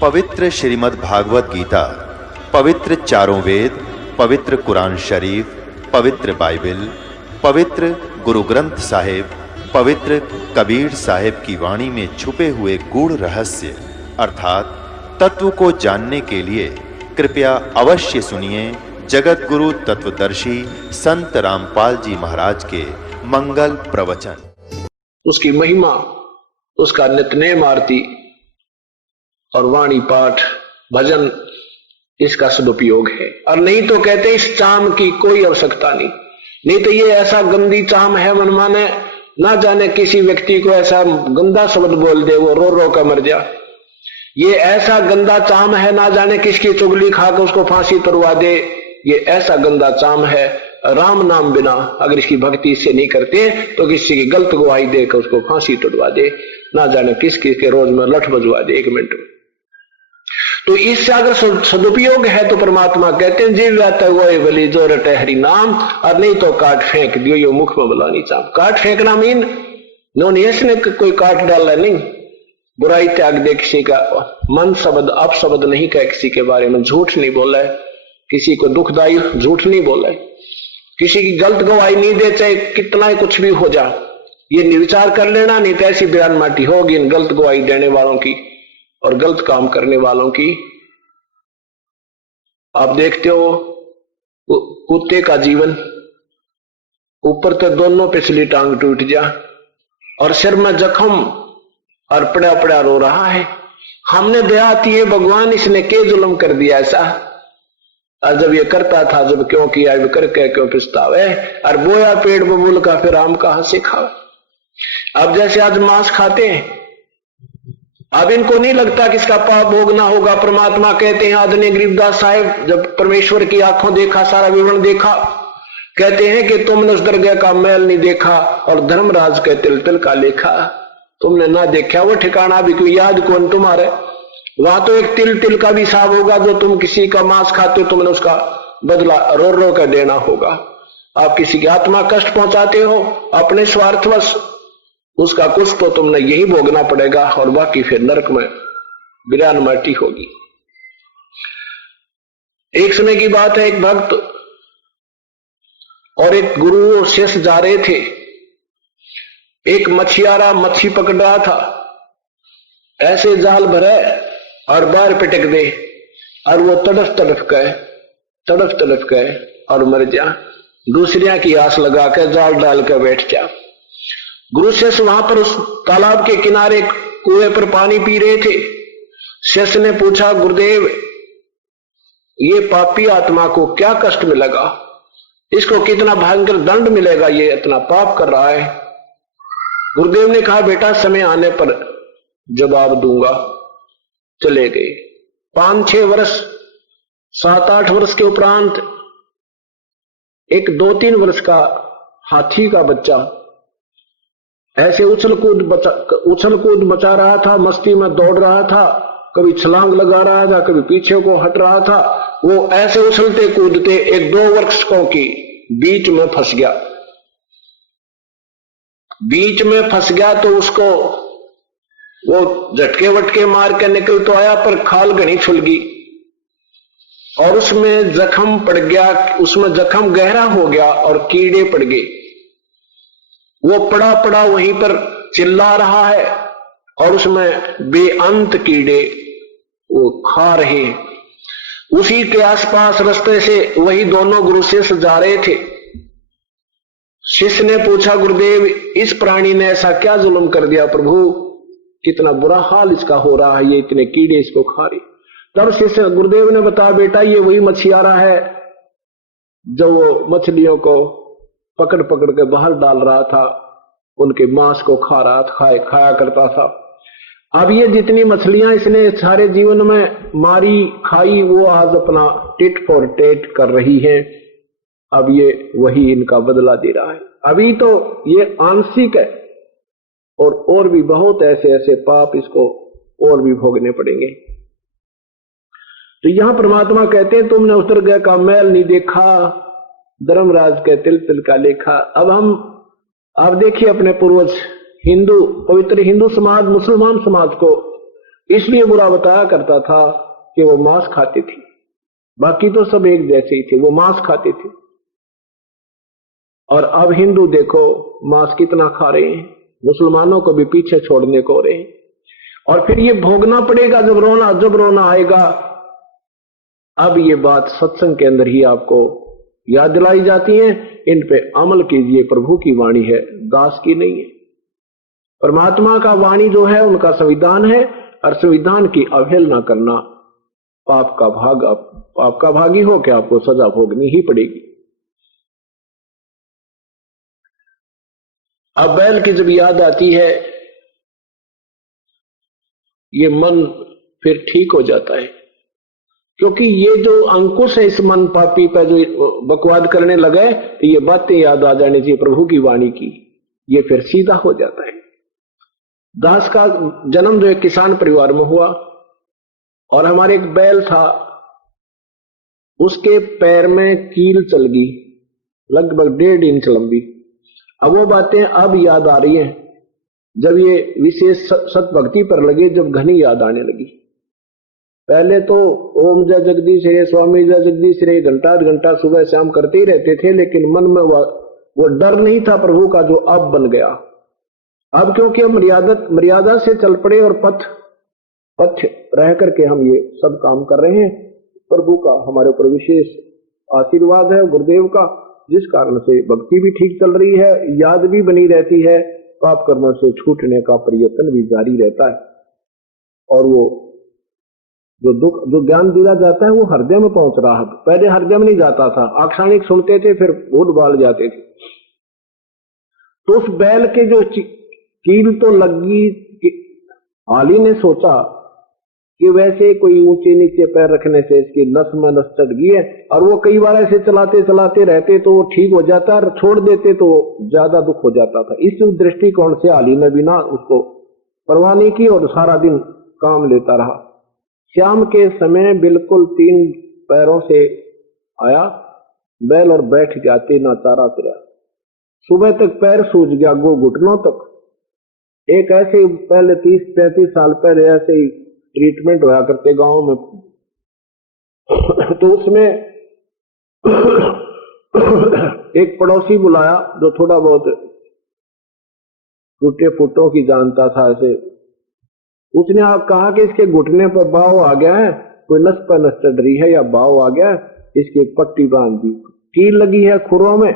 पवित्र श्रीमद् भागवत गीता, पवित्र चारों वेद, पवित्र कुरान शरीफ, पवित्र बाइबल, पवित्र गुरु ग्रंथ साहिब, पवित्र कबीर साहिब की वाणी में छुपे हुए गूढ़ रहस्य अर्थात तत्व को जानने के लिए कृपया अवश्य सुनिए जगत गुरु तत्वदर्शी संत रामपाल जी महाराज के मंगल प्रवचन। उसकी महिमा, उसका नित्यनेम आरती और वाणी पाठ भजन, इसका सदुपयोग है। और नहीं तो कहते इस चाम की कोई आवश्यकता नहीं तो ये ऐसा गंदी चाम है, मनमाने ना जाने किसी व्यक्ति को ऐसा गंदा शब्द बोल दे वो रो रो कर मर जा। ये ऐसा गंदा चाम है, ना जाने किसकी चुगली खाकर उसको फांसी तुड़वा दे। ये ऐसा गंदा चाम है, राम नाम बिना अगर इसकी भक्ति इससे नहीं करते तो किसी की गलत गवाही देकर उसको फांसी तुड़वा दे, ना जाने किस के रोज में लठ बजवा दे 1 मिनट में। तो इससे अगर सदुपयोग है तो परमात्मा कहते हैं जीव रहता है वो भली जो रटे हरि नाम, और नहीं तो काट फेंक दियो यो मुख में बुलानी चाम। काट फेंकना मीन ने कोई काट डाला नहीं, बुराई त्याग दे, किसी का मन शब्द अपशब्द नहीं कहे, किसी के बारे में झूठ नहीं बोला है, किसी को दुखदायी झूठ नहीं बोला है, किसी की गलत गवाही नहीं दे, चाहे कितना ही कुछ भी हो जा। ये निर्विचार कर लेना, नहीं तो ऐसी बयान माटी होगी इन गलत गवाही देने वालों की और गलत काम करने वालों की। आप देखते हो कुत्ते का जीवन, ऊपर तो दोनों पिछली टांग टूट जा और सिर में जख्म और पड़ा पड़ा रो रहा है। हमने दया आती है भगवान इसने के जुल्म कर दिया ऐसा, और जब ये करता था जब क्यों किया करके क्यों पछतावे, और बोया पेड़ बबूल का फिर आम कहां से खावे। अब जैसे आज मांस खाते हैं, अब इनको नहीं लगता कि इसका पाप भोगना होगा। परमात्मा कहते हैं, आदरणीय गरीबदास साहिब जब परमेश्वर की आंखों देखा, सारा विवरण देखा, कहते हैं कि तुमने उस दरगाह का मैल नहीं देखा और धर्मराज के तिल तिल का लेखा तुमने ना देखा। वो ठिकाना भी कोई याद कौन तुम्हारे, वहां तो एक तिल तिल का भी हिसाब होगा। जो तुम किसी का मांस खाते हो तुमने उसका बदला रो रो कर देना होगा। आप किसी की आत्मा कष्ट पहुंचाते हो अपने स्वार्थवश, उसका कुछ तो तुमने यही भोगना पड़ेगा और बाकी फिर नरक में बिरान माटी होगी। एक समय की बात है, एक भक्त और एक गुरु और शिष्य जा रहे थे। एक मछियारा मच्छी पकड़ रहा था, ऐसे जाल भरे और बाहर पिटक दे और वो तड़फ तड़फ गए और मर जा। दूसरिया की आस लगा कर जाल डाल कर बैठ जा। गुरु शिष्य वहां पर उस तालाब के किनारे कुएं पर पानी पी रहे थे। शिष्य ने पूछा, गुरुदेव ये पापी आत्मा को क्या कष्ट मिलेगा, इसको कितना भयंकर दंड मिलेगा, ये इतना पाप कर रहा है। गुरुदेव ने कहा, बेटा समय आने पर जवाब दूंगा। चले गए। 5-6 वर्ष 7-8 वर्ष के उपरांत एक 2-3 वर्ष का हाथी का बच्चा ऐसे उछल कूद मचा रहा था, मस्ती में दौड़ रहा था, कभी छलांग लगा रहा था, कभी पीछे को हट रहा था। वो ऐसे उछलते कूदते एक 2 वृक्षों की बीच में फंस गया। बीच में फंस गया तो उसको वो झटके वटके मार के निकल तो आया, पर खाल घनी छुल गई और उसमें जख्म पड़ गया। उसमें जख्म गहरा हो गया और कीड़े पड़ गए। वो पड़ा वहीं पर चिल्ला रहा है और उसमें बेअंत कीड़े वो खा रहे। उसी के आसपास रास्ते से वही दोनों गुरु शिष्य जा रहे थे। शिष्य ने पूछा, गुरुदेव इस प्राणी ने ऐसा क्या जुल्म कर दिया प्रभु, कितना बुरा हाल इसका हो रहा है, ये इतने कीड़े इसको खा रहे। तब शिष्य गुरुदेव ने बताया, बेटा ये वही मछियारा है जो वो मछलियों को पकड़ के बाहर डाल रहा था, उनके मांस को खा रहा था, खाया करता था। अब ये जितनी मछलियां इसने सारे जीवन में मारी खाई, वो आज अपना टिट फॉर टेट कर रही है। अब ये वही इनका बदला दे रहा है। अभी तो ये आंशिक है और भी बहुत ऐसे पाप इसको और भी भोगने पड़ेंगे। तो यहां परमात्मा कहते हैं, तुमने उस दरगाह का मैल नहीं देखा, धर्मराज के तिल तिल का लेखा। अब हम आप देखिए अपने पूर्वज हिंदू, पवित्र हिंदू समाज, मुसलमान समाज को इसलिए बुरा बताया करता था कि वो मांस खाते थे, बाकी तो सब एक जैसे ही थे, वो मांस खाते थे। और अब हिंदू देखो मांस कितना खा रहे हैं, मुसलमानों को भी पीछे छोड़ने को हो रहे हैं। और फिर ये भोगना पड़ेगा जब रोना आएगा। अब ये बात सत्संग के अंदर ही आपको याद दिलाई जाती है, इन पे अमल कीजिए। प्रभु की वाणी है, दास की नहीं है। परमात्मा का वाणी जो है उनका संविधान है, और संविधान की अवहेलना करना पाप का भागी हो के आपको सजा भोगनी ही पड़ेगी। अब बैल की जब याद आती है, ये मन फिर ठीक हो जाता है, क्योंकि ये जो अंकुश है इस मन पापी पर जो बकवाद करने लगे, तो ये बातें याद आ जानी चाहिए प्रभु की वाणी की, ये फिर सीधा हो जाता है। दास का जन्म जो एक किसान परिवार में हुआ, और हमारे एक बैल था, उसके पैर में कील चल गई लगभग 1.5 इंच लंबी। अब वो बातें अब याद आ रही हैं, जब ये विशेष सत भक्ति पर लगे, जब घनी याद आने लगी। पहले तो ओम जय जगदीश रे, स्वामी जय जगदीश रे घंटा सुबह शाम करते ही रहते थे, लेकिन मन में वो डर नहीं था प्रभु का जो अब बन गया। अब क्योंकि हम मर्यादा से चल पड़े और पथ रह करके हम ये सब काम कर रहे हैं, प्रभु का हमारे ऊपर विशेष आशीर्वाद है, गुरुदेव का, जिस कारण से भक्ति भी ठीक चल रही है, याद भी बनी रहती है, पाप कर्मों से छूटने का प्रयत्न भी जारी रहता है। और वो जो ज्ञान दिया जाता है वो हृदय में पहुंच रहा है। पहले हृदय में नहीं जाता था, आक्षाणिक सुनते थे, फिर भूल भाल जाते थे। तो उस बैल के जो कील तो लगी, हाली ने सोचा कि वैसे कोई ऊंचे नीचे पैर रखने से इसकी नस में नस चढ़ गई है, और वो कई बार ऐसे चलाते रहते तो वो ठीक हो जाता, और छोड़ देते तो ज्यादा दुख हो जाता था। इस दृष्टिकोण से हाली ने बिना उसको परवाह नहीं की और सारा दिन काम लेता रहा। शाम के समय बिल्कुल 3 पैरों से आया बैल और बैठ गया, ना चारा तिरा। सुबह तक पैर सूज गया, घुटनों तक। एक ऐसे पहले 30-35 साल पहले ऐसे ही ट्रीटमेंट होया करते गांव में, तो उसमें एक पड़ोसी बुलाया जो थोड़ा बहुत टूटे फुटों की जानता था। ऐसे उसने आप कहा कि इसके घुटने पर बाव आ गया है, कोई नस पर नस चढ़ रही है या बाव आ गया है, इसकी एक पट्टी बांध दी। कील लगी है खुरों में,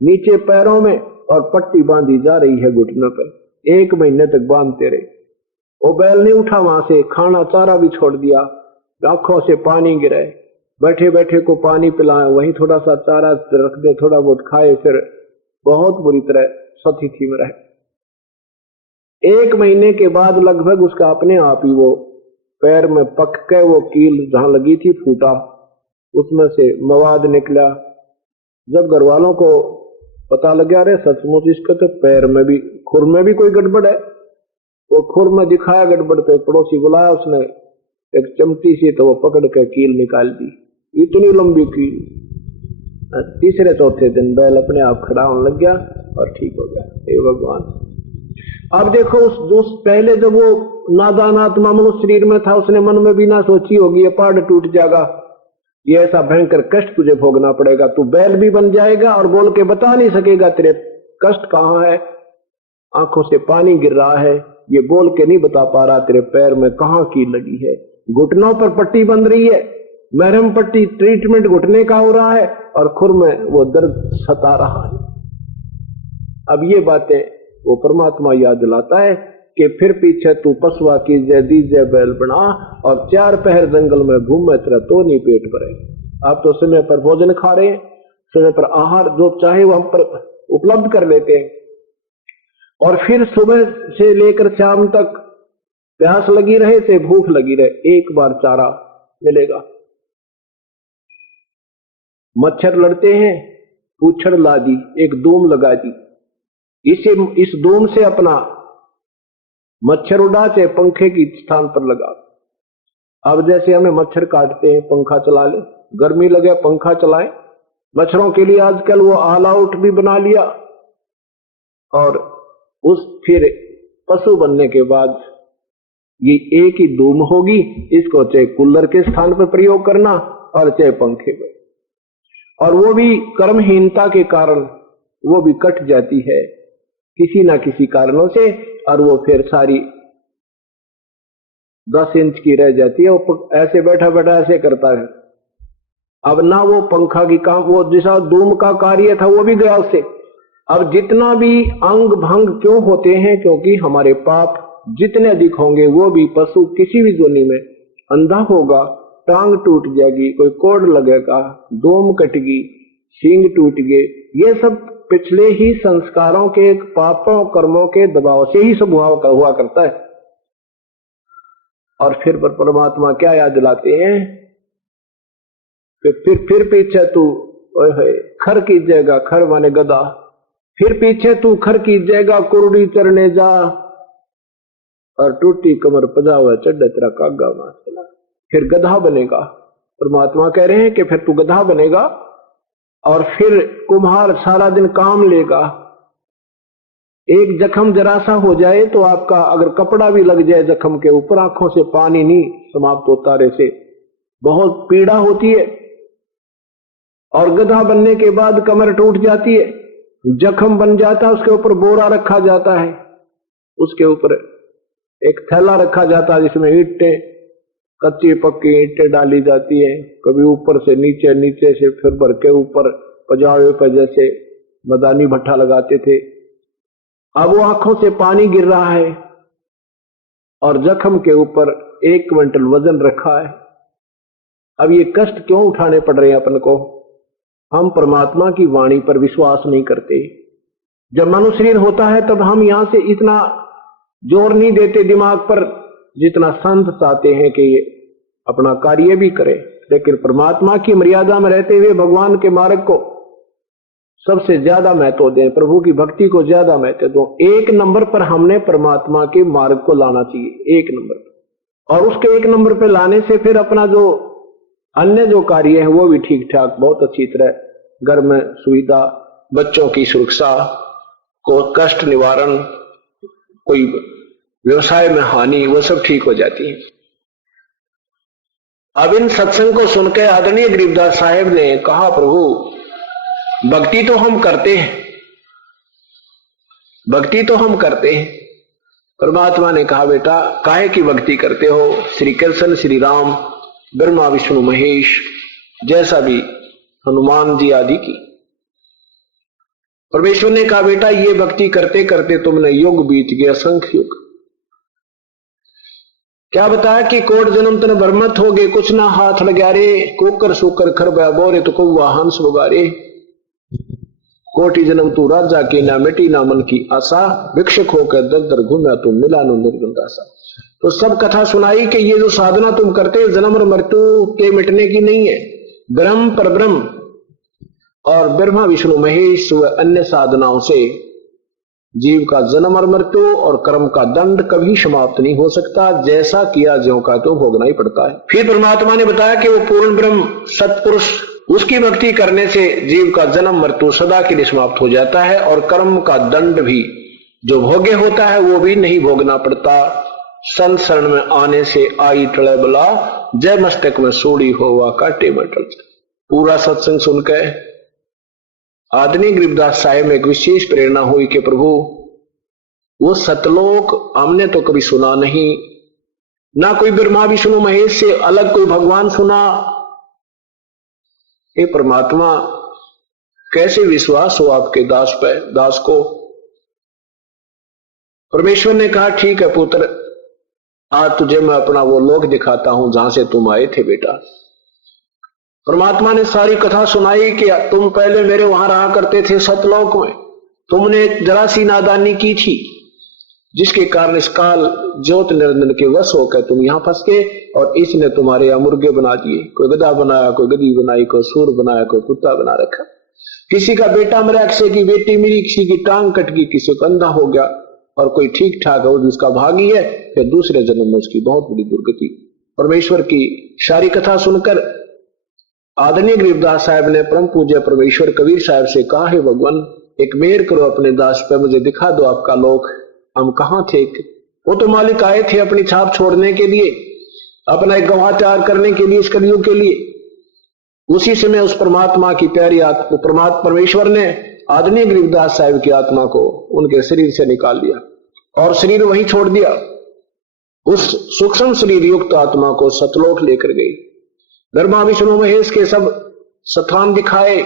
नीचे पैरों में, और पट्टी बांधी जा रही है घुटनों पर। 1 महीने तक बांधते रहे। वो बैल नहीं उठा वहां से, खाना चारा भी छोड़ दिया, आंखों से पानी गिरे, बैठे बैठे को पानी पिलाए, वहीं थोड़ा सा चारा रख दे, थोड़ा बहुत खाए, फिर बहुत बुरी तरह स्थिति में रहे। 1 महीने के बाद लगभग उसका अपने आप ही वो पैर में पक के वो कील जहां लगी थी फूटा, उसमें से मवाद निकला। जब घर वालों को पता लग गया, अरे सचमुच इसका तो पैर में भी, खुर में भी कोई गड़बड़ है, वो खुर में दिखाया गड़बड़, तो पड़ोसी बुलाया, उसने एक चमटी से तो वो पकड़ के कील निकाल दी, इतनी लंबी कील। तीसरे चौथे दिन बैल अपने आप खड़ा होने लग गया और ठीक हो गया। हे भगवान! अब देखो उस पहले जब वो नादान आत्मा मनुष्य शरीर में था, उसने मन में भी ना सोची होगी ये पहाड़ टूट जाएगा, ये ऐसा भयंकर कष्ट तुझे भोगना पड़ेगा, तू बैल भी बन जाएगा और बोल के बता नहीं सकेगा तेरे कष्ट कहां है, आंखों से पानी गिर रहा है, ये बोल के नहीं बता पा रहा तेरे पैर में कहां कील लगी है, घुटनों पर पट्टी बंध रही है, मरहम पट्टी ट्रीटमेंट घुटने का हो रहा है, और खुर में वो दर्द सता रहा है। अब ये बातें वो परमात्मा याद दिलाता है कि फिर पीछे तू पशुआ की जय दीजय बैल बना, और 4 पहर जंगल में घूमे तेरा तो नहीं पेट भरे। आप तो समय पर भोजन खा रहे हैं, समय पर आहार जो चाहे वो हम पर उपलब्ध कर लेते हैं, और फिर सुबह से लेकर शाम तक प्यास लगी रहे से भूख लगी रहे, एक बार चारा मिलेगा। मच्छर लड़ते हैं, पूछड़ ला दी, एक दूम लगा दी, इस दूम से अपना मच्छर उड़ा, चाहे पंखे की स्थान पर लगा। अब जैसे हमें मच्छर काटते हैं, पंखा चला ले, गर्मी लगे पंखा चलाए। मच्छरों के लिए आजकल वो ऑल आउट भी बना लिया, और उस फिर पशु बनने के बाद ये एक ही धूम होगी, इसको चाहे कूलर के स्थान पर प्रयोग करना और चाहे पंखे पर, और वो भी कर्महीनता के कारण वो भी कट जाती है किसी ना किसी कारणों से, और वो फिर सारी 10 इंच की रह जाती है। वो ऐसे बैठा बैठा ऐसे करता है। अब ना वो पंखा की काम, वो जैसा धूम का कार्य था वो भी गया उससे। अब जितना भी अंग भंग क्यों होते हैं, क्योंकि हमारे पाप जितने अधिक होंगे वो भी पशु किसी भी जोनी में अंधा होगा, टांग टूट जाएगी, कोई कोड लगेगा, दोम कटेगी, सींग टूट गए, ये सब पिछले ही संस्कारों के पापों कर्मों के दबाव से ही सब हुआ करता है। और फिर परमात्मा क्या याद दिलाते हैं कि फिर पीछे तू खर कीजिएगा, खर माने गधा, फिर पीछे तू खर कीजिएगा, कुरडी चरने जा, और टूटी कमर पजा हुआ चढ़ तेरा कागा वहां चला, फिर गधा बनेगा। परमात्मा कह रहे हैं कि फिर तू गधा बनेगा, और फिर कुम्हार सारा दिन काम लेगा। एक जख्म जरा सा हो जाए तो आपका अगर कपड़ा भी लग जाए जख्म के ऊपर, आंखों से पानी नहीं समाप्त होता रहे से बहुत पीड़ा होती है। और गधा बनने के बाद कमर टूट जाती है, जख्म बन जाता है, उसके ऊपर बोरा रखा जाता है, उसके ऊपर एक थैला रखा जाता है जिसमें ईंटें, कच्ची पक्की ईंटें डाली जाती है, कभी ऊपर से नीचे, नीचे से फिर भर के ऊपर पजावे पर जैसे मदानी भट्ठा लगाते थे। अब वो आंखों से पानी गिर रहा है और जख्म के ऊपर 1 क्विंटल वजन रखा है। अब ये कष्ट क्यों उठाने पड़ रहे हैं अपन को? हम परमात्मा की वाणी पर विश्वास नहीं करते। जब मनुष्य शरीर होता है तब हम यहां से इतना जोर नहीं देते दिमाग पर जितना संत चाहते हैं कि ये अपना कार्य भी करे, लेकिन परमात्मा की मर्यादा में रहते हुए भगवान के मार्ग को सबसे ज्यादा महत्व दें, प्रभु की भक्ति को ज्यादा महत्व दो। 1 नंबर पर हमने परमात्मा के मार्ग को लाना चाहिए, 1 नंबर पर। और उसके 1 नंबर पर लाने से फिर अपना जो अन्य जो कार्य है वो भी ठीक ठाक बहुत अच्छी तरह, घर में सुविधा, बच्चों की सुरक्षा, को कष्ट निवारण, कोई व्यवसाय में हानि, वो सब ठीक हो जाती है। अब इन सत्संग को सुनकर आदरणीय गरीबदास साहेब ने कहा, प्रभु भक्ति तो हम करते हैं, भक्ति तो हम करते हैं। परमात्मा ने कहा, बेटा काहे की भक्ति करते हो? श्री कृष्ण, श्री राम, ब्रह्मा विष्णु महेश, जैसा भी हनुमान जी आदि की। परमेश्वर ने कहा, बेटा ये भक्ति करते करते तुमने युग बीत गया, असंख्य युग। क्या बताया कि कोट जन्म तन बरमत हो गए, कुछ ना हाथ लगा रे, कुकर सुकर खरबा बोरे तो कौवा हंस बगारे। कोटि जन्म तू राजा की, ना मिटी ना मन की आशा, भिक्षक होकर दर दर घूमा तुम मिला नो निर्गुंदासा। तो सब कथा सुनाई कि ये जो साधना तुम करते जन्म और मृत्यु के मिटने की नहीं है, ब्रह्म पर ब्रह्म और ब्रह्मा विष्णु महेश व अन्य साधनाओं से जीव का जन्म और मृत्यु और कर्म का दंड कभी समाप्त नहीं हो सकता। जैसा किया ज्यों का तो भोगना ही पड़ता है। फिर परमात्मा ने बताया कि वो पूर्ण ब्रह्म सत्पुरुष, उसकी भक्ति करने से जीव का जन्म मृत्यु सदा के लिए समाप्त हो जाता है, और कर्म का दंड भी जो भोग्य होता है वो भी नहीं भोगना पड़ता। संत शरण में आने से आई टले बला, जय मस्तक में सोड़ी हो वा काटे में टल। पूरा सत्संग सुनकर आदरणीय गरीबदास साहेब में एक विशेष प्रेरणा हुई कि प्रभु वो सतलोक हमने तो कभी सुना नहीं, ना कोई ब्रह्मा विष्णु महेश से अलग कोई भगवान सुना। हे परमात्मा कैसे विश्वास हो आपके दास पे, दास को? परमेश्वर ने कहा, ठीक है पुत्र, आज तुझे मैं अपना वो लोक दिखाता हूं जहां से तुम आए थे बेटा। परमात्मा ने सारी कथा सुनाई कि तुम पहले मेरे वहां रहा करते थे सतलोक में, तुमने जरा सी नादानी की थी जिसके कारण इस काल ज्योत निरंजन के वश होकर तुम यहां फंस गए, और इसने तुम्हारे यहाँ मुर्गे बना दिए, कोई गधा बनाया, कोई गधी बनाई, कोई सूर बनाया, कोई कुत्ता बना रखा। किसी का बेटा मरा, किसी की बेटी मिली, किसी की टांग कट गई, किसी को अंधा हो गया, और कोई ठीक ठाक है जिसका भागी है, फिर दूसरे जन्म में उसकी बहुत बड़ी दुर्गति। परमेश्वर की सारी कथा सुनकर आदरणीय गरीबदास साहब ने परम पूज्य परमेश्वर कबीर साहब से कहा, है भगवान एक मेहर करो अपने दास पे, मुझे दिखा दो आपका लोक, हम कहां थे वो तो मालिक आए थे अपनी छाप छोड़ने के लिए, अपना एक गवाह तैयार करने के लिए, इस कलयुग के लिए। उसी समय उस परमात्मा की प्यारी आत्मा परमेश्वर ने आदरणीय गरीबदास साहिब की आत्मा को उनके शरीर से निकाल लिया और शरीर वहीं छोड़ दिया। उस सूक्ष्म शरीर युक्त आत्मा को सतलोक लेकर गई। ब्रह्मा विष्णु महेश के सब स्थान दिखाए,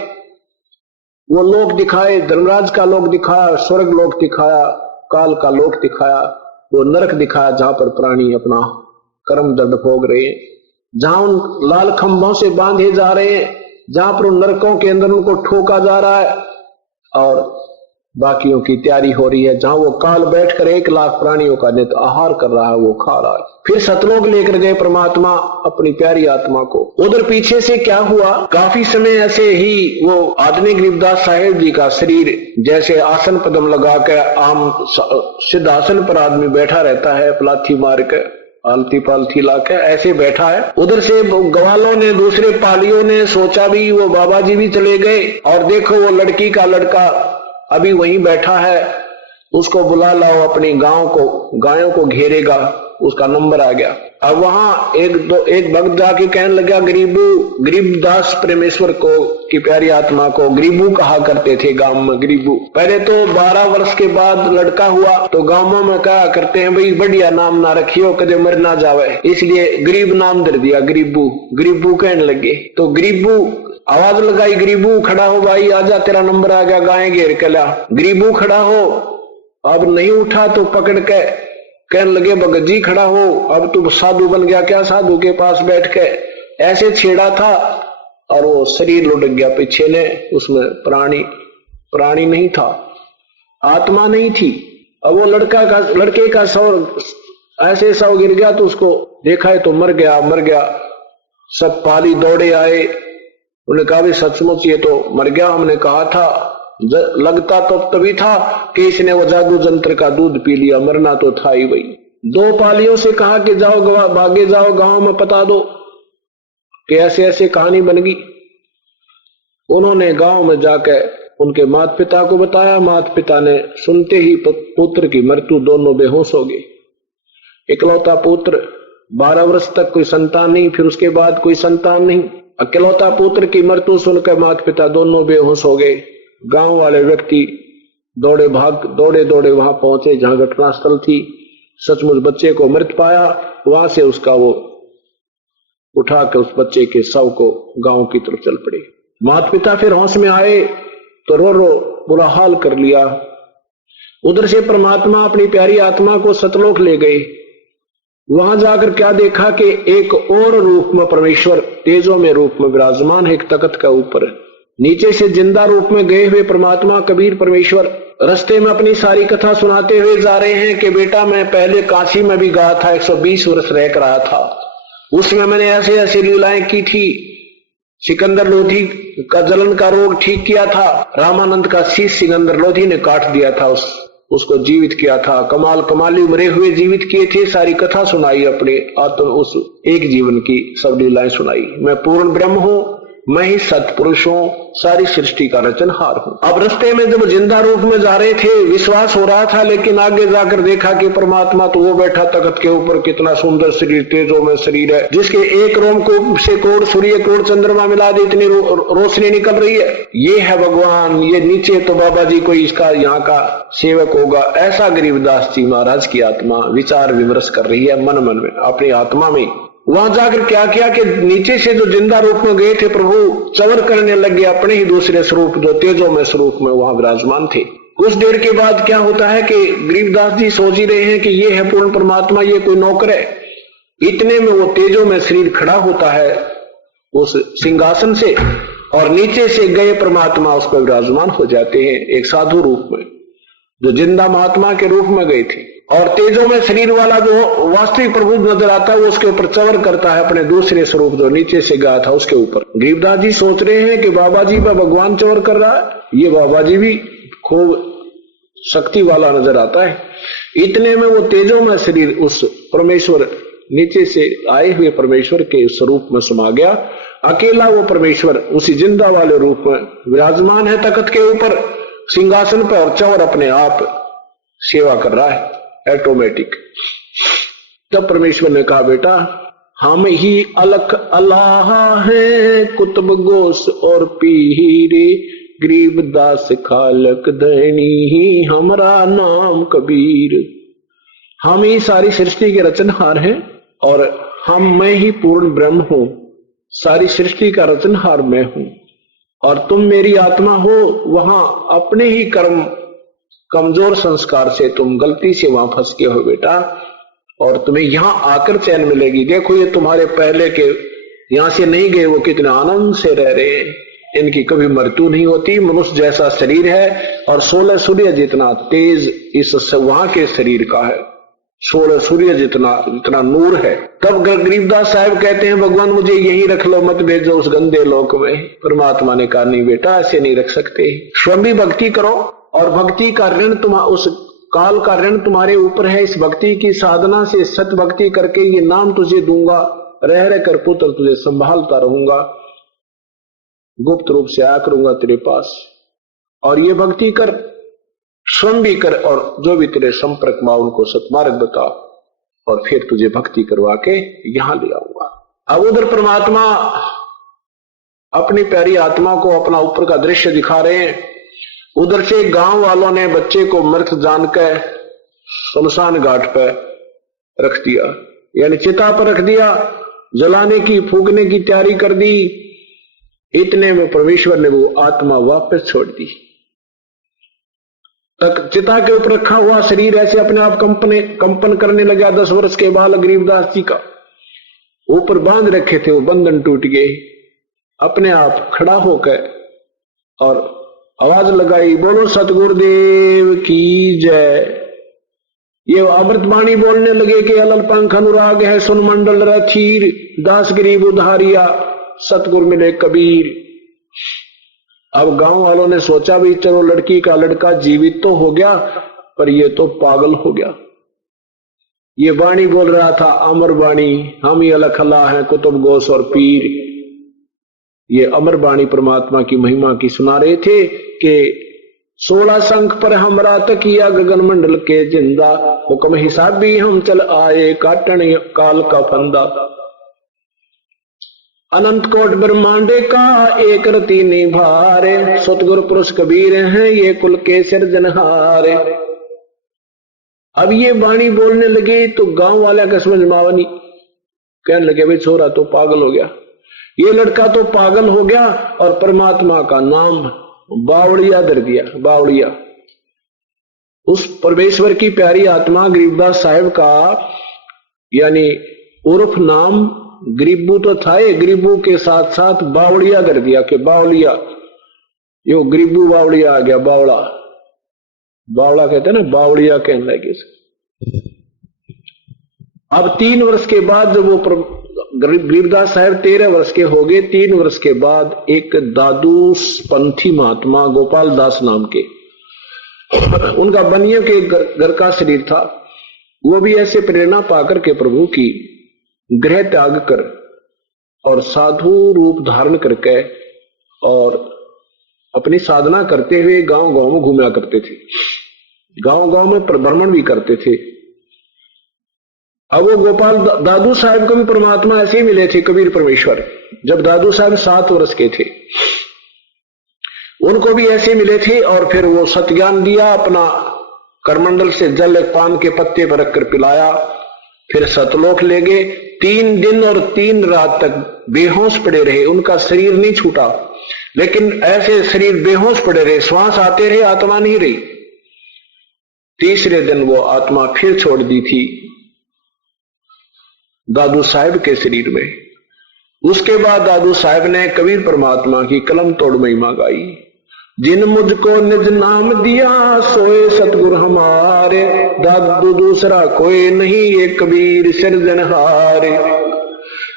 वो लोक दिखाए, धर्मराज का लोक दिखाया, स्वर्ग लोक दिखाया, काल का लोक दिखाया, वो नरक दिखाया जहां पर प्राणी अपना कर्म दंड भोग रहे हैं, जहां उन लाल खंभों से बांधे जा रहे हैं, जहां पर उन नरकों के अंदर उनको ठोका जा रहा है और बाकियों की तैयारी हो रही है, जहां वो काल बैठकर 1 लाख प्राणियों का नित आहार कर रहा है, वो खा रहा है। फिर सतलोक लेकर गए परमात्मा अपनी प्यारी आत्मा को। उधर पीछे से क्या हुआ, काफी समय ऐसे ही वो आदरणीय गरीबदास साहेब जी का शरीर जैसे आसन पदम लगा के आम सिद्धासन पर आदमी बैठा रहता है, पलाथी मार के आलती पालथी लाके ऐसे बैठा है। उधर से ग्वालों ने, दूसरे पालियों ने सोचा भी वो बाबा जी भी चले गए और देखो वो लड़की का लड़का अभी वहीं बैठा है, उसको बुला लाओ, अपनी गायों को घेरेगा, उसका नंबर आ गया। अब वहां एक भक्त जाके कहने लगा, गरीबदास परमेश्वर को की प्यारी आत्मा को गरीबू कहा करते थे गांव में, गरीबू। पहले तो 12 वर्ष के बाद लड़का हुआ तो गांवों में कहा करते हैं भाई बढ़िया नाम ना रखियो, कदे मर ना जावे, इसलिए गरीब नाम धर दिया, गरीबू कहने लगे। तो गरीबू आवाज लगाई, गरीबू खड़ा हो भाई, आजा तेरा नंबर आ गया, गाय घेर के ला। गरीबू खड़ा हो, अब नहीं उठा तो पकड़ के कहने लगे भगत जी खड़ा हो, अब तू साधु बन गया क्या, साधु के पास बैठ के ऐसे छेड़ा था और वो शरीर लुढ़क गया पीछे ने, उसमें प्राणी नहीं था, आत्मा नहीं थी। अब वो लड़के का शव ऐसे शव गिर गया तो उसको देखा है तो मर गया। सब पाली दौड़े आए, उन्होंने कहा भी सचमुच ये तो मर गया, हमने कहा था, लगता तो तभी था कि इसने वो जादू जंत्र का दूध पी लिया, मरना तो था ही वही। 2 पालियों से कहा कि जाओ भागे जाओ गांव में पता दो कि ऐसे ऐसे कहानी बन गई। उन्होंने गांव में जाकर उनके माता पिता को बताया। माता पिता ने सुनते ही पुत्र की मृत्यु, दोनों बेहोश हो गए। इकलौता पुत्र, 12 वर्ष तक कोई संतान नहीं, फिर उसके बाद कोई संतान नहीं। इकलौता पुत्र की मृत्यु सुनकर माता पिता दोनों बेहोश हो गए। गांव वाले व्यक्ति दौड़े वहां पहुंचे जहां घटनास्थल थी। सचमुच बच्चे को मृत पाया। वहां से उसका वो उठाकर उस बच्चे के शव को गांव की तरफ चल पड़े। माता पिता फिर होश में आए तो रो बुरा हाल कर लिया। उधर से परमात्मा अपनी प्यारी आत्मा को सतलोक ले गए। वहां जाकर क्या देखा कि एक और रूप में परमेश्वर तेजों में रूप में विराजमान है, एक तख्त का ऊपर। नीचे से जिंदा रूप में गए हुए परमात्मा कबीर परमेश्वर रास्ते में अपनी सारी कथा सुनाते हुए जा रहे हैं कि बेटा मैं पहले काशी में भी गया था, 120 वर्ष रह कर आया था, उसमें मैंने ऐसे ऐसे लीलाएं की थी। सिकंदर लोधी का जलन का रोग ठीक किया था, रामानंद का शीश सिकंदर लोधी ने काट दिया था, उसको जीवित किया था, कमाली मरे हुए जीवित किए थे। सारी कथा सुनाई, अपने आत्म उस एक जीवन की सब लीलाएं सुनाई। मैं पूर्ण ब्रह्म हूं, मैं ही सत्पुरुष हूं, सारी सृष्टि का रचनहार हूं। अब रास्ते में जब जिंदा रूप में जा रहे थे विश्वास हो रहा था, लेकिन आगे जाकर देखा कि परमात्मा तो वो बैठा तख्त के ऊपर, कितना सुंदर शरीर, तेजों में शरीर है, जिसके एक रोम को से कोड़ सूर्य कोड़ चंद्रमा मिला दे इतनी रोशनी निकल रही है। ये है भगवान, ये नीचे तो बाबा जी कोई इसका यहाँ का सेवक होगा। ऐसा गरीबदास जी महाराज की आत्मा विचार विमर्श कर रही है मन में, अपनी आत्मा में। वहां जाकर क्या किया कि नीचे से जो जिंदा रूप में गए थे प्रभु चवर करने लगे अपने ही दूसरे स्वरूप जो तेजों में स्वरूप में वहां विराजमान थे। कुछ देर के बाद क्या होता है कि गरीबदास जी सोच ही रहे हैं कि ये है पूर्ण परमात्मा, ये कोई नौकर है। इतने में वो तेजों में शरीर खड़ा होता है उस सिंहासन से, और नीचे से गए परमात्मा उस पर विराजमान हो जाते हैं एक साधु रूप में, जो जिंदा महात्मा के रूप में गए थे। और तेजों में शरीर वाला जो वास्तविक प्रभु नजर आता है वो उसके ऊपर चवर करता है अपने दूसरे स्वरूप जो नीचे से गया था उसके ऊपर। गरीबदास जी सोच रहे हैं कि बाबा जी पर भगवान चवर कर रहा है, ये बाबा जी भी खूब शक्ति वाला नजर आता है। इतने में वो तेजों में शरीर उस परमेश्वर नीचे से आए हुए परमेश्वर के स्वरूप में समा गया। अकेला वो परमेश्वर उसी जिंदा वाले रूप में विराजमान है तख्त के ऊपर सिंहासन पर, और चवर अपने आप सेवा कर रहा है। ऑटोमेटिक। तब परमेश्वर ने कहा, बेटा हम ही अलख अल्लाह है, कुतुब गोस और पीरे, गरीबदास खालक धनी ही हमारा नाम कबीर। हम ही सारी सृष्टि के रचनहार हैं और मैं ही पूर्ण ब्रह्म हूं। सारी सृष्टि का रचनहार मैं हूं और तुम मेरी आत्मा हो। वहां अपने ही कर्म कमजोर संस्कार से तुम गलती से वहां फंस गए हो बेटा, और तुम्हें यहां आकर चैन मिलेगी। देखो ये तुम्हारे पहले के यहां से नहीं गए, वो कितने आनंद से रह रहे हैं, इनकी कभी मृत्यु नहीं होती। मनुष्य जैसा शरीर है और 16 सूर्य जितना तेज इस वहां के शरीर का है, 16 सूर्य जितना नूर है। तब गरीबदास साहब कहते हैं, भगवान मुझे यहीं रख लो, मत भेजो उस गंदे लोक में। परमात्मा ने कहा, नहीं बेटा ऐसे नहीं रख सकते, स्वयं भी भक्ति करो और भक्ति का ऋण उस काल का ऋण तुम्हारे ऊपर है। इस भक्ति की साधना से सत भक्ति करके ये नाम तुझे दूंगा, रह रह कर पुत्र तुझे संभालता रहूंगा, गुप्त रूप से आया करूंगा तेरे पास, और ये भक्ति कर, स्वयं भी कर, और जो भी तेरे संपर्क में उनको सतमार्ग बता, और फिर तुझे भक्ति करवा के यहां ले आऊंगा। अब उधर परमात्मा अपनी प्यारी आत्मा को अपना ऊपर का दृश्य दिखा रहे हैं। उधर से गांव वालों ने बच्चे को मृत जानकर शमशान घाट पर रख दिया, यानी चिता पर रख दिया, जलाने की फूकने की तैयारी कर दी। इतने में परमेश्वर ने वो आत्मा वापस छोड़ दी। तक चिता के ऊपर रखा हुआ शरीर ऐसे अपने आप कंपन करने लगा। 10 वर्ष के बालक गरीबदास जी का ऊपर बांध रखे थे, वो बंधन टूट गए, अपने आप खड़ा होकर और आवाज लगाई, बोलो सतगुरुदेव की जय। ये अमृतवाणी बोलने लगे कि अलल पंख अनुराग है, सुन मंडल रथीर, दास गरीब उधारिया, सतगुर मिले कबीर। अब गांव वालों ने सोचा भी चलो लड़की का लड़का जीवित तो हो गया, पर ये तो पागल हो गया। ये वाणी बोल रहा था अमर वाणी, हम ही अलख अल्लाह हैं, कुतुब गोस और पीर। ये अमर वाणी परमात्मा की महिमा की सुना रहे थे कि 16 शंख पर हमरा तकिया, गगन मंडल के जिंदा, हुक्म हिसाब भी हम चल आए, काटन काल का फंदा। अनंत कोट ब्रह्मांडे का एक रति निभारे, सतगुरु पुरुष कबीर हैं ये कुल के सिरजनहारे। अब ये वाणी बोलने लगे तो गांव वाले का समझ में आवा नहीं, कहने लगे भाई छोरा तो पागल हो गया, ये लड़का तो पागल हो गया, और परमात्मा का नाम बावड़िया धर दिया। बावड़िया उस परमेश्वर की प्यारी आत्मा गरीबदास साहब का, यानी उर्फ नाम गरीबू तो था, ये गरीबू के साथ साथ बावड़िया कर दिया कि बावलिया, यो गरीबू बावड़िया आ गया। बावड़ा बावड़ा कहते हैं ना, बावड़िया कहने लगे। अब 3 वर्ष के बाद जब वो गरीबदास साहब 13 वर्ष के हो गए, 3 वर्ष के बाद एक दादू पंथी महात्मा गोपाल दास नाम के, उनका बनियों के घर का शरीर था, वो भी ऐसे प्रेरणा पाकर के प्रभु की गृह त्याग कर और साधु रूप धारण करके और अपनी साधना करते हुए गांव गांव में घूमा करते थे, गांव गांव में भ्रमण भी करते थे। अब वो गोपाल दादू साहब को भी परमात्मा ऐसे ही मिले थे, कबीर परमेश्वर। जब दादू साहब 7 वर्ष के थे उनको भी ऐसे मिले थे, और फिर वो सत्ज्ञान दिया, अपना करमंडल से जल पान के पत्ते पर रखकर पिलाया, फिर सतलोक ले गए। 3 दिन और 3 रात तक बेहोश पड़े रहे, उनका शरीर नहीं छूटा, लेकिन ऐसे शरीर बेहोश पड़े रहे, श्वास आते रहे, आत्मा नहीं रही। तीसरे दिन वो आत्मा फिर छोड़ दी थी दादू साहब के शरीर में। उसके बाद दादू साहब ने कबीर परमात्मा की कलम तोड़ महिमा गाई। जिन मुझको निज नाम दिया सोए सतगुरु हमारे, दादू दूसरा कोई नहीं ये कबीर सिरजनहारे।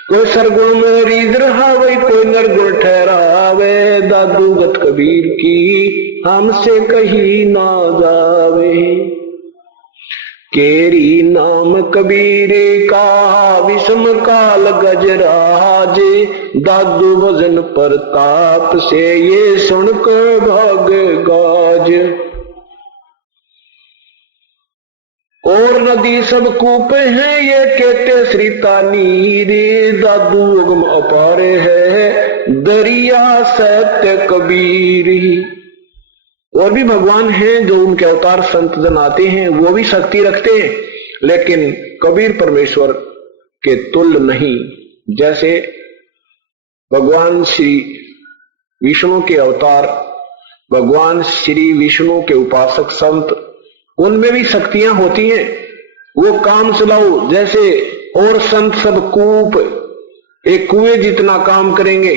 कोई सरगुण में रीझ रहा वही कोई निर्गुण ठहरावे, दादू गत कबीर की हमसे कही ना जावे। केरी नाम कबीर का विषम काल गजराज, दादू भजन प्रताप से ये सुनकर भाग गाज। और नदी सब कूप हैं ये कहते श्री तानी रे, दादू उगम अपारे है दरिया सत्य कबीर। और भी भगवान हैं जो उनके अवतार संत जन आते हैं, वो भी शक्ति रखते हैं, लेकिन कबीर परमेश्वर के तुल्य नहीं। जैसे भगवान श्री विष्णु के अवतार, भगवान श्री विष्णु के उपासक संत, उनमें भी शक्तियां होती हैं, वो काम चलाओ। जैसे और संत सब कूप, एक कुएं जितना काम करेंगे,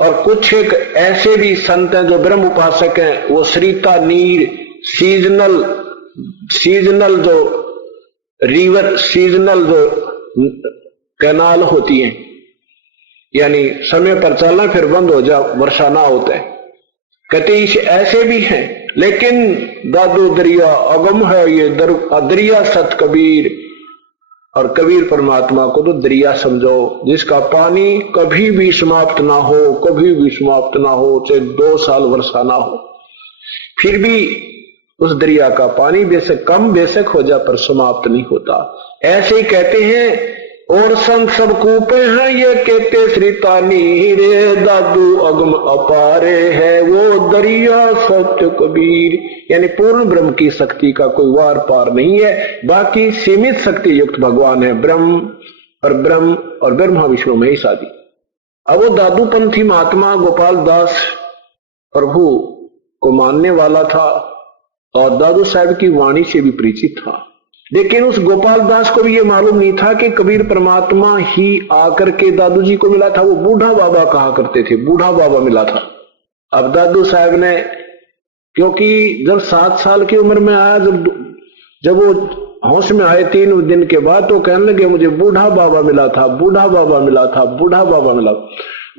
और कुछ एक ऐसे भी संत हैं जो ब्रह्म उपासक हैं, वो श्रीता नीर, सीजनल जो रिवर, सीजनल जो कैनाल होती हैं, यानी समय पर चलना फिर बंद हो जा, वर्षा ना होता है, कहते ऐसे भी हैं। लेकिन दादू दरिया अगम है ये दरिया सत कबीर, और कबीर परमात्मा को तो दरिया समझो जिसका पानी कभी भी समाप्त ना हो, कभी भी समाप्त ना हो, चाहे 2 साल वर्षा ना हो, फिर भी उस दरिया का पानी बेशक कम बेशक हो जा पर समाप्त नहीं होता। ऐसे ही कहते हैं और संत सब कूपे हैं ये कहते श्री तानी रे, दादू अगम अपारे है वो दरिया सत्य कबीर। यानी पूर्ण ब्रह्म की शक्ति का कोई वार पार नहीं है, बाकी सीमित शक्ति युक्त भगवान है, ब्रह्म और ब्रह्मा विष्णु महेश आदि। अब वो दादू पंथी महात्मा गोपाल दास प्रभु को मानने वाला था और दादू साहब की वाणी से भी परिचित था, लेकिन उस गोपाल दास को भी ये मालूम नहीं था कि कबीर परमात्मा ही आकर के दादू जी को मिला था। वो बूढ़ा बाबा कहा करते थे, बूढ़ा बाबा मिला था। अब दादू साहब ने, क्योंकि जब 7 साल की उम्र में आया, जब वो होश में आए 3 दिन के बाद, तो कहने लगे मुझे बूढ़ा बाबा मिला था, बूढ़ा बाबा मिला था, बूढ़ा बाबा मिला।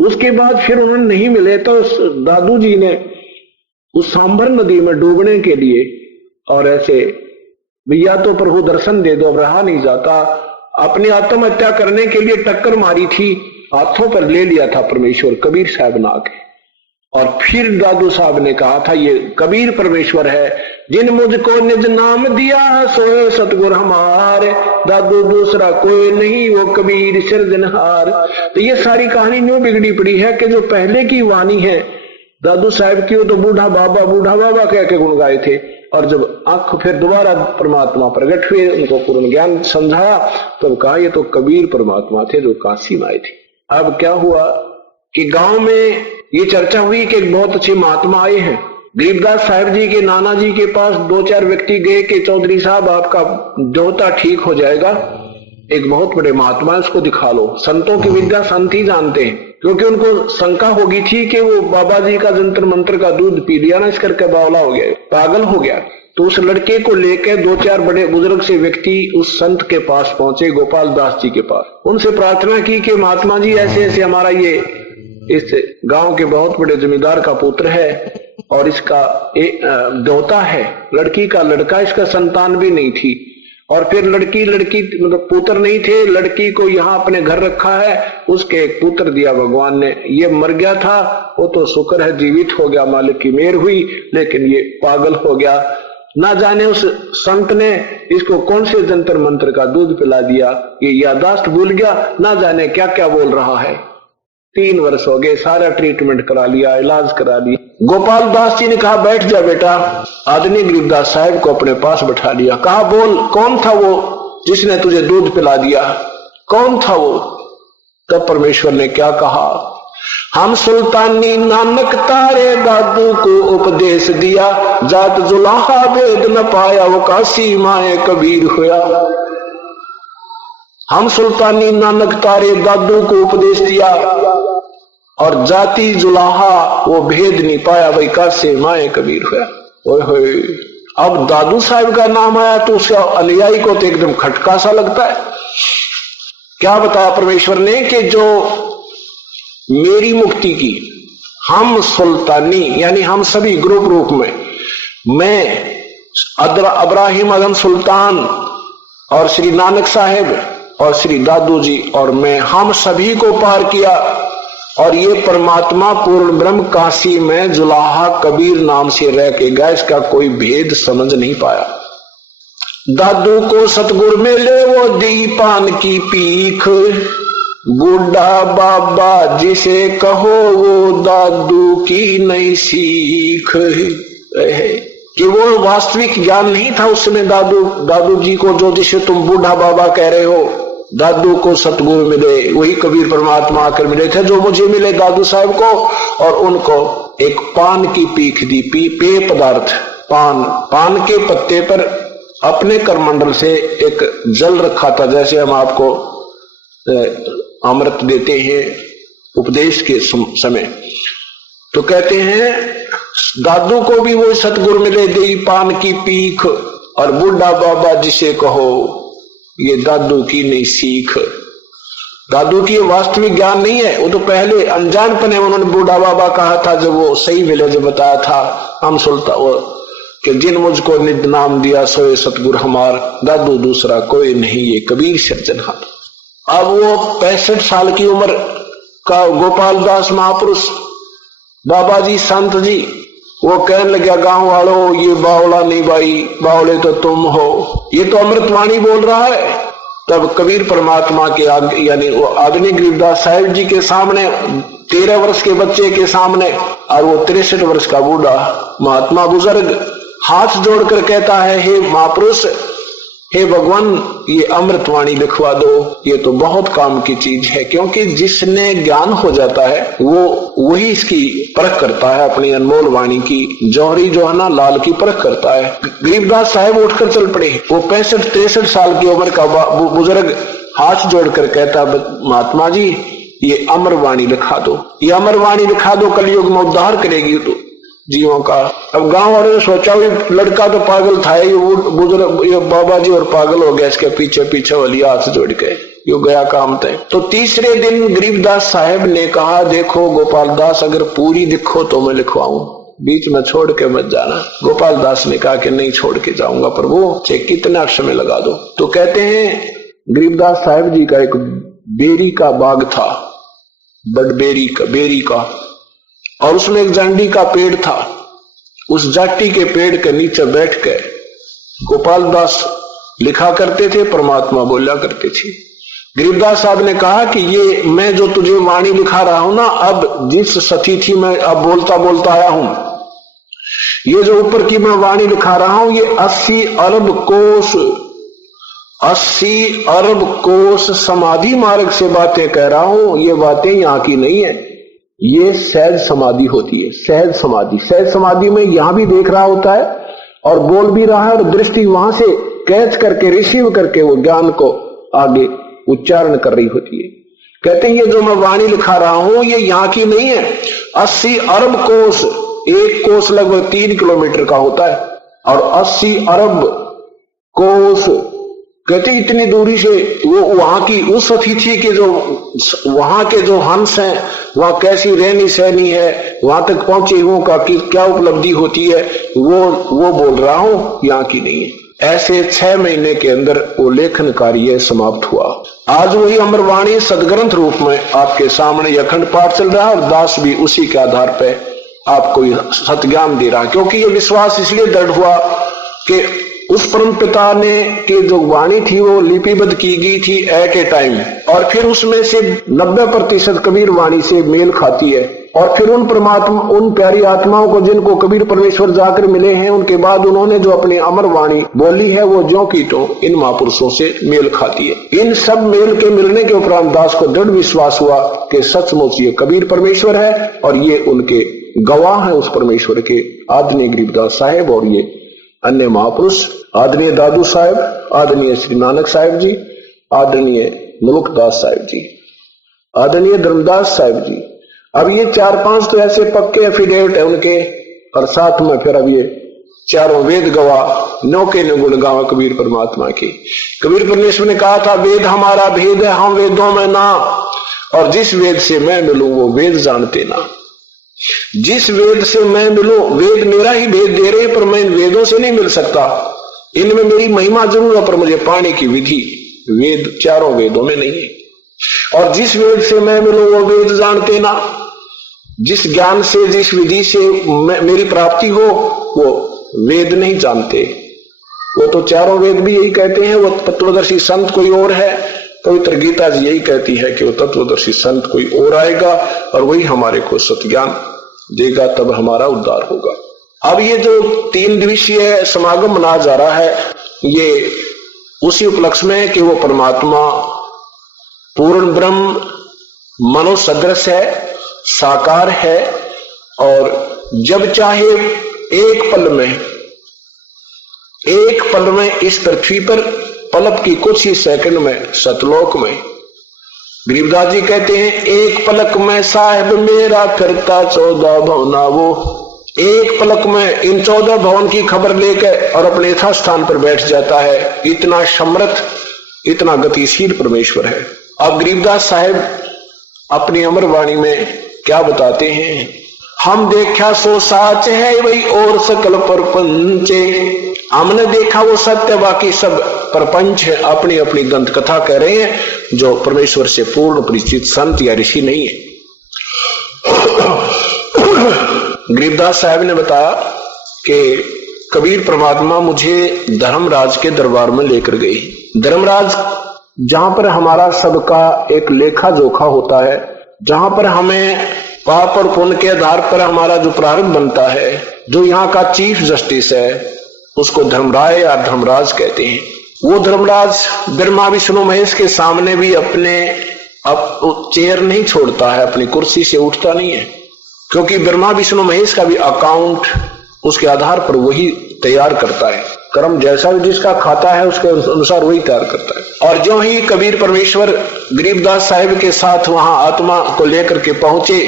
उसके बाद फिर उन्होंने नहीं मिले, तो दादू जी ने उस सांभर नदी में डूबने के लिए, और ऐसे भैया तो प्रभु दर्शन दे दो, रहा नहीं जाता, अपनी आत्महत्या करने के लिए टक्कर मारी थी, हाथों पर ले लिया था परमेश्वर कबीर साहब ना के। और फिर दादू साहब ने कहा था ये कबीर परमेश्वर है, जिन मुझको निज नाम दिया सोए सतगुर हमारे, दादू दूसरा कोई नहीं वो कबीर सिरजनहार। तो ये सारी कहानी न्यू बिगड़ी पड़ी है कि जो पहले की वाणी है दादू साहब की, वो तो बूढ़ा बाबा कह के गुण गाए थे, और जब आंख फिर दोबारा परमात्मा प्रकट हुए, उनको पूर्ण ज्ञान समझाया, तब कहा ये तो कबीर परमात्मा थे जो काशी में आए थे। अब क्या हुआ कि गांव में ये चर्चा हुई कि एक बहुत अच्छे महात्मा आए हैं। गरीबदास साहब जी के नाना जी के पास 2-4 व्यक्ति गए कि चौधरी साहब आपका देवता ठीक हो जाएगा, एक बहुत बड़े महात्मा है, उसको दिखा लो। संतों की विद्या संत ही जानते हैं, क्योंकि उनको शंका होगी थी कि वो बाबा जी का जंतर मंत्र का दूध पी लिया ना, इस करके बावला हो गया, पागल हो गया। तो उस लड़के को लेकर 2-4 बड़े बुजुर्ग से व्यक्ति उस संत के पास पहुंचे, गोपाल दास जी के पास। उनसे प्रार्थना की कि महात्मा जी ऐसे ऐसे हमारा ये इस गांव के बहुत बड़े जमींदार का पुत्र है और इसका देवता है, लड़की का लड़का, इसका संतान भी नहीं थी, और फिर लड़की मतलब पुत्र नहीं थे, लड़की को यहाँ अपने घर रखा है, उसके एक पुत्र दिया भगवान ने, ये मर गया था, वो तो शुक्र है जीवित हो गया, मालिक की मेहर हुई, लेकिन ये पागल हो गया। ना जाने उस संत ने इसको कौन से जंतर मंत्र का दूध पिला दिया, ये यादाश्त भूल गया, ना जाने क्या क्या बोल रहा है। 3 वर्ष हो गए, सारा ट्रीटमेंट करा लिया, इलाज करा लिया। गोपाल दास जी ने कहा बैठ जा बेटा। आदमी गरीबदास साहब को अपने पास बैठा लिया, कहा बोल कौन था वो जिसने तुझे दूध पिला दिया, कौन था वो? तब परमेश्वर ने क्या कहा, हम सुल्तानी नानक तारे दादू को उपदेश दिया, जात जुलाहा वेद न पाया वो काशी माए कबीर हुआ। हम सुल्तानी नानक तारे दादू को उपदेश दिया और जाति जुलाहा वो भेद नहीं पाया, वही काशी माए कबीर हुआ। ओए होए, अब दादू साहब का नाम आया तो उसका अनुयायी को तो एकदम खटका सा लगता है। क्या बताया परमेश्वर ने कि जो मेरी मुक्ति की, हम सुल्तानी यानी हम सभी ग्रुप रूप में, मैं अब्राहिम आजम सुल्तान और श्री नानक साहेब और श्री दादू जी और मैं, हम सभी को पार किया, और ये परमात्मा पूर्ण ब्रह्म काशी में जुलाहा कबीर नाम से रह के गया, इसका कोई भेद समझ नहीं पाया। दादू को सतगुरु मिले वो दी पान की पीख, बूढ़ा बाबा जिसे कहो वो दादू की नई सीख। कि वो वास्तविक ज्ञान नहीं था उस समय दादू जी को, जो जिसे तुम बूढ़ा बाबा कह रहे हो। दादू को सतगुरु मिले, वही कबीर परमात्मा आकर मिले थे जो मुझे मिले दादू साहब को, और उनको एक पान की पीख दी, पेय पदार्थ पान के पत्ते पर अपने करमंडल से एक जल रखा था, जैसे हम आपको अमृत देते हैं उपदेश के समय। तो कहते हैं दादू को भी वो सतगुरु मिले दे पान की पीख, और बूढ़ा बाबा जिसे कहो ये दादू की नहीं सीख। दादू की वास्तविक ज्ञान नहीं है, वो तो पहले अनजानपने उन्होंने बूढ़ा बाबा कहा था, जब वो सही मिले जो बताया था हम सुल्तान कि जिन मुझको निज नाम दिया सोए सतगुरु हमार, दादू दूसरा कोई नहीं ये कबीर सज्जनहार। अब वो 65 साल की उम्र का गोपाल दास महापुरुष बाबा जी संत जी, वो कहने लगा गांव वालों ये बावला नहीं भाई, बावले तो तुम हो, ये तो अमृतवाणी बोल रहा है। तब कबीर परमात्मा के यानी वो आदरणीय गरीबदास साहिब जी के सामने 13 वर्ष के बच्चे के सामने, और वो 63 वर्ष का बूढ़ा महात्मा बुजुर्ग हाथ जोड़कर कहता है, हे महापुरुष, हे भगवान, ये अमृतवाणी लिखवा दो, ये तो बहुत काम की चीज है। क्योंकि जिसने ज्ञान हो जाता है वो वही इसकी परख करता है, अपनी अनमोल वाणी की, जौहरी जो है ना लाल की परख करता है। गरीबदास साहब उठकर चल पड़े, वो 65-63 साल की उम्र का बुजुर्ग हाथ जोड़कर कहता, महात्मा जी ये अमरवाणी लिखा दो, ये अमरवाणी लिखा दो, कलयुग में उद्धार करेगी तो जीवों का। अब गांव वालों ने सोचा लड़का तो पागल था, ये बुजुर्ग ये बाबा जी और पागल हो गया, इसके पीछे पीछे वाली हाथ जोड़ के यो गया काम तय। तो तीसरे दिन गरीबदास साहब ने कहा, देखो गोपाल दास, अगर पूरी लिखो तो मैं लिखवाऊं, बीच में छोड़ के मत जाना। गोपाल दास ने कहा कि नहीं छोड़ के जाऊंगा प्रभु, चाहे कितना समय लगा दो। तो कहते हैं गरीबदास साहब जी का एक बेरी का बाग था, बेरी का, और उसमें एक जांडी का पेड़ था। उस जाटी के पेड़ के नीचे बैठ के गोपाल दास लिखा करते थे, परमात्मा बोला करते थे। गरीबदास साहब ने कहा कि ये मैं जो तुझे वाणी लिखा रहा हूं ना, अब जिस स्थिति में अब बोलता आया हूं, ये जो ऊपर की मैं वाणी लिखा रहा हूं, ये 80 अरब कोस समाधि मार्ग से बातें कह रहा हूं। ये बातें यहां की नहीं है, ये सहज समाधि होती है। सहज समाधि में यहां भी देख रहा होता है और बोल भी रहा है, और दृष्टि वहां से कैच करके रिसीव करके वो ज्ञान को आगे उच्चारण कर रही होती है। कहते हैं ये जो मैं वाणी लिखा रहा हूं ये यहां की नहीं है। 80 अरब कोस, एक कोस लगभग 3 किलोमीटर का होता है, और 80 अरब कोस कहते इतनी दूरी से वो वहां की उस अतिथि के जो वहां के जो हंस हैं, वहां कैसी रहनी सहनी है, वहां तक पहुंचे हुओं का क्या उपलब्धि होती है, वो बोल रहा हूं, यहाँ की नहीं है। ऐसे 6 महीने के अंदर वो लेखन कार्य समाप्त हुआ। आज वही अमरवाणी सदग्रंथ रूप में आपके सामने अखंड पाठ चल रहा है, और दास भी उसी के आधार पर आपको सतज्ञान दे रहा है। क्योंकि ये विश्वास इसलिए दृढ़ हुआ कि उस परम पिता ने की जो वाणी थी वो लिपिबद्ध की गई थी एट ए टाइम, और फिर उसमें से 90% कबीर वाणी से मेल खाती है। और फिर उन प्यारी आत्माओं को जिनको कबीर परमेश्वर जाकर मिले हैं, उनके बाद उन्होंने जो अपनी अमर वाणी बोली है वो ज्यों की तो इन महापुरुषों से मेल खाती है। इन सब मेल के मिलने के उपरांत दास को दृढ़ विश्वास हुआ कि सचमुच ये कबीर परमेश्वर है, और ये उनके गवाह है उस परमेश्वर के, आदरणीय गरीबदास साहेब और ये अन्य महापुरुष, आदरणीय दादू साहब, आदरणीय श्री नानक साहब जी, आदरणीय मुलुकदास साहब जी, आदरणीय धर्मदास साहब जी। अब ये 4-5 तो ऐसे पक्के एफिडेविट है उनके, और साथ में फिर अब ये चारों वेद गवाह, 9 के 9 गुण गावा कबीर परमात्मा की। कबीर परमेश्वर ने कहा था, वेद हमारा भेद है, हम वेदों में ना, और जिस वेद से मैं मिलूं वो वेद जानते ना। जिस वेद से मैं मिलूं, वेद मेरा ही भेद दे रहे, पर मैं इन वेदों से नहीं मिल सकता। इनमें मेरी महिमा जरूर है, पर मुझे पाने की विधि वेद 4 वेदों में नहीं है। और जिस वेद से मैं मिलूं वो वेद जानते ना। जिस ज्ञान से, जिस विधि से मेरी प्राप्ति हो वो वेद नहीं जानते। वो तो चारों वेद भी यही कहते हैं, वो तत्वदर्शी संत कोई और है। पवित्र गीता जी यही कहती है कि वो तत्वदर्शी संत कोई और आएगा और वही हमारे को सत्य ज्ञान देगा, तब हमारा उद्धार होगा। अब ये जो 3 दिवसीय समागम मनाया जा रहा है, ये उसी उपलक्ष्य में कि वो परमात्मा पूर्ण ब्रह्म मनोसदृश है, साकार है, और जब चाहे एक पल में इस पृथ्वी पर, पलक की कुछ ही सेकंड में सतलोक में, गरीबदास जी कहते हैं एक पलक में साहिब मेरा फिरता 14 भवना, वो एक पलक में इन 14 भवन की खबर लेकर और अपने यथा स्थान पर बैठ जाता है। इतना समर्थ, इतना गतिशील परमेश्वर है। अब गरीबदास साहिब अपनी अमर वाणी में क्या बताते हैं? हम देखा सो साच है वही और सकल परपंचे, हमने देखा वो सत्य, बाकी सब प्रपंच है। अपनी अपनी दंत कथा कह रहे हैं जो परमेश्वर से पूर्ण परिचित संत या ऋषि नहीं है। गरीबदास साहब ने बताया कि कबीर परमात्मा मुझे धर्मराज के दरबार में लेकर गई। धर्मराज जहां पर हमारा सबका एक लेखा जोखा होता है, जहां पर हमें पाप और पुण्य के आधार पर हमारा जो प्रारब्ध बनता है, जो यहाँ का चीफ जस्टिस है, उसको धर्मराय या धर्मराज कहते हैं। वो धर्मराज ब्रह्मा विष्णु महेश के सामने भी अपने चेयर नहीं छोड़ता है, अपनी कुर्सी से उठता नहीं है, क्योंकि ब्रह्मा विष्णु महेश का भी अकाउंट उसके आधार पर वही तैयार करता है। कर्म जैसा भी जिसका खाता है उसके अनुसार वही तैयार करता है। और जो ही कबीर परमेश्वर गरीबदास साहिब के साथ वहां आत्मा को लेकर के पहुंचे,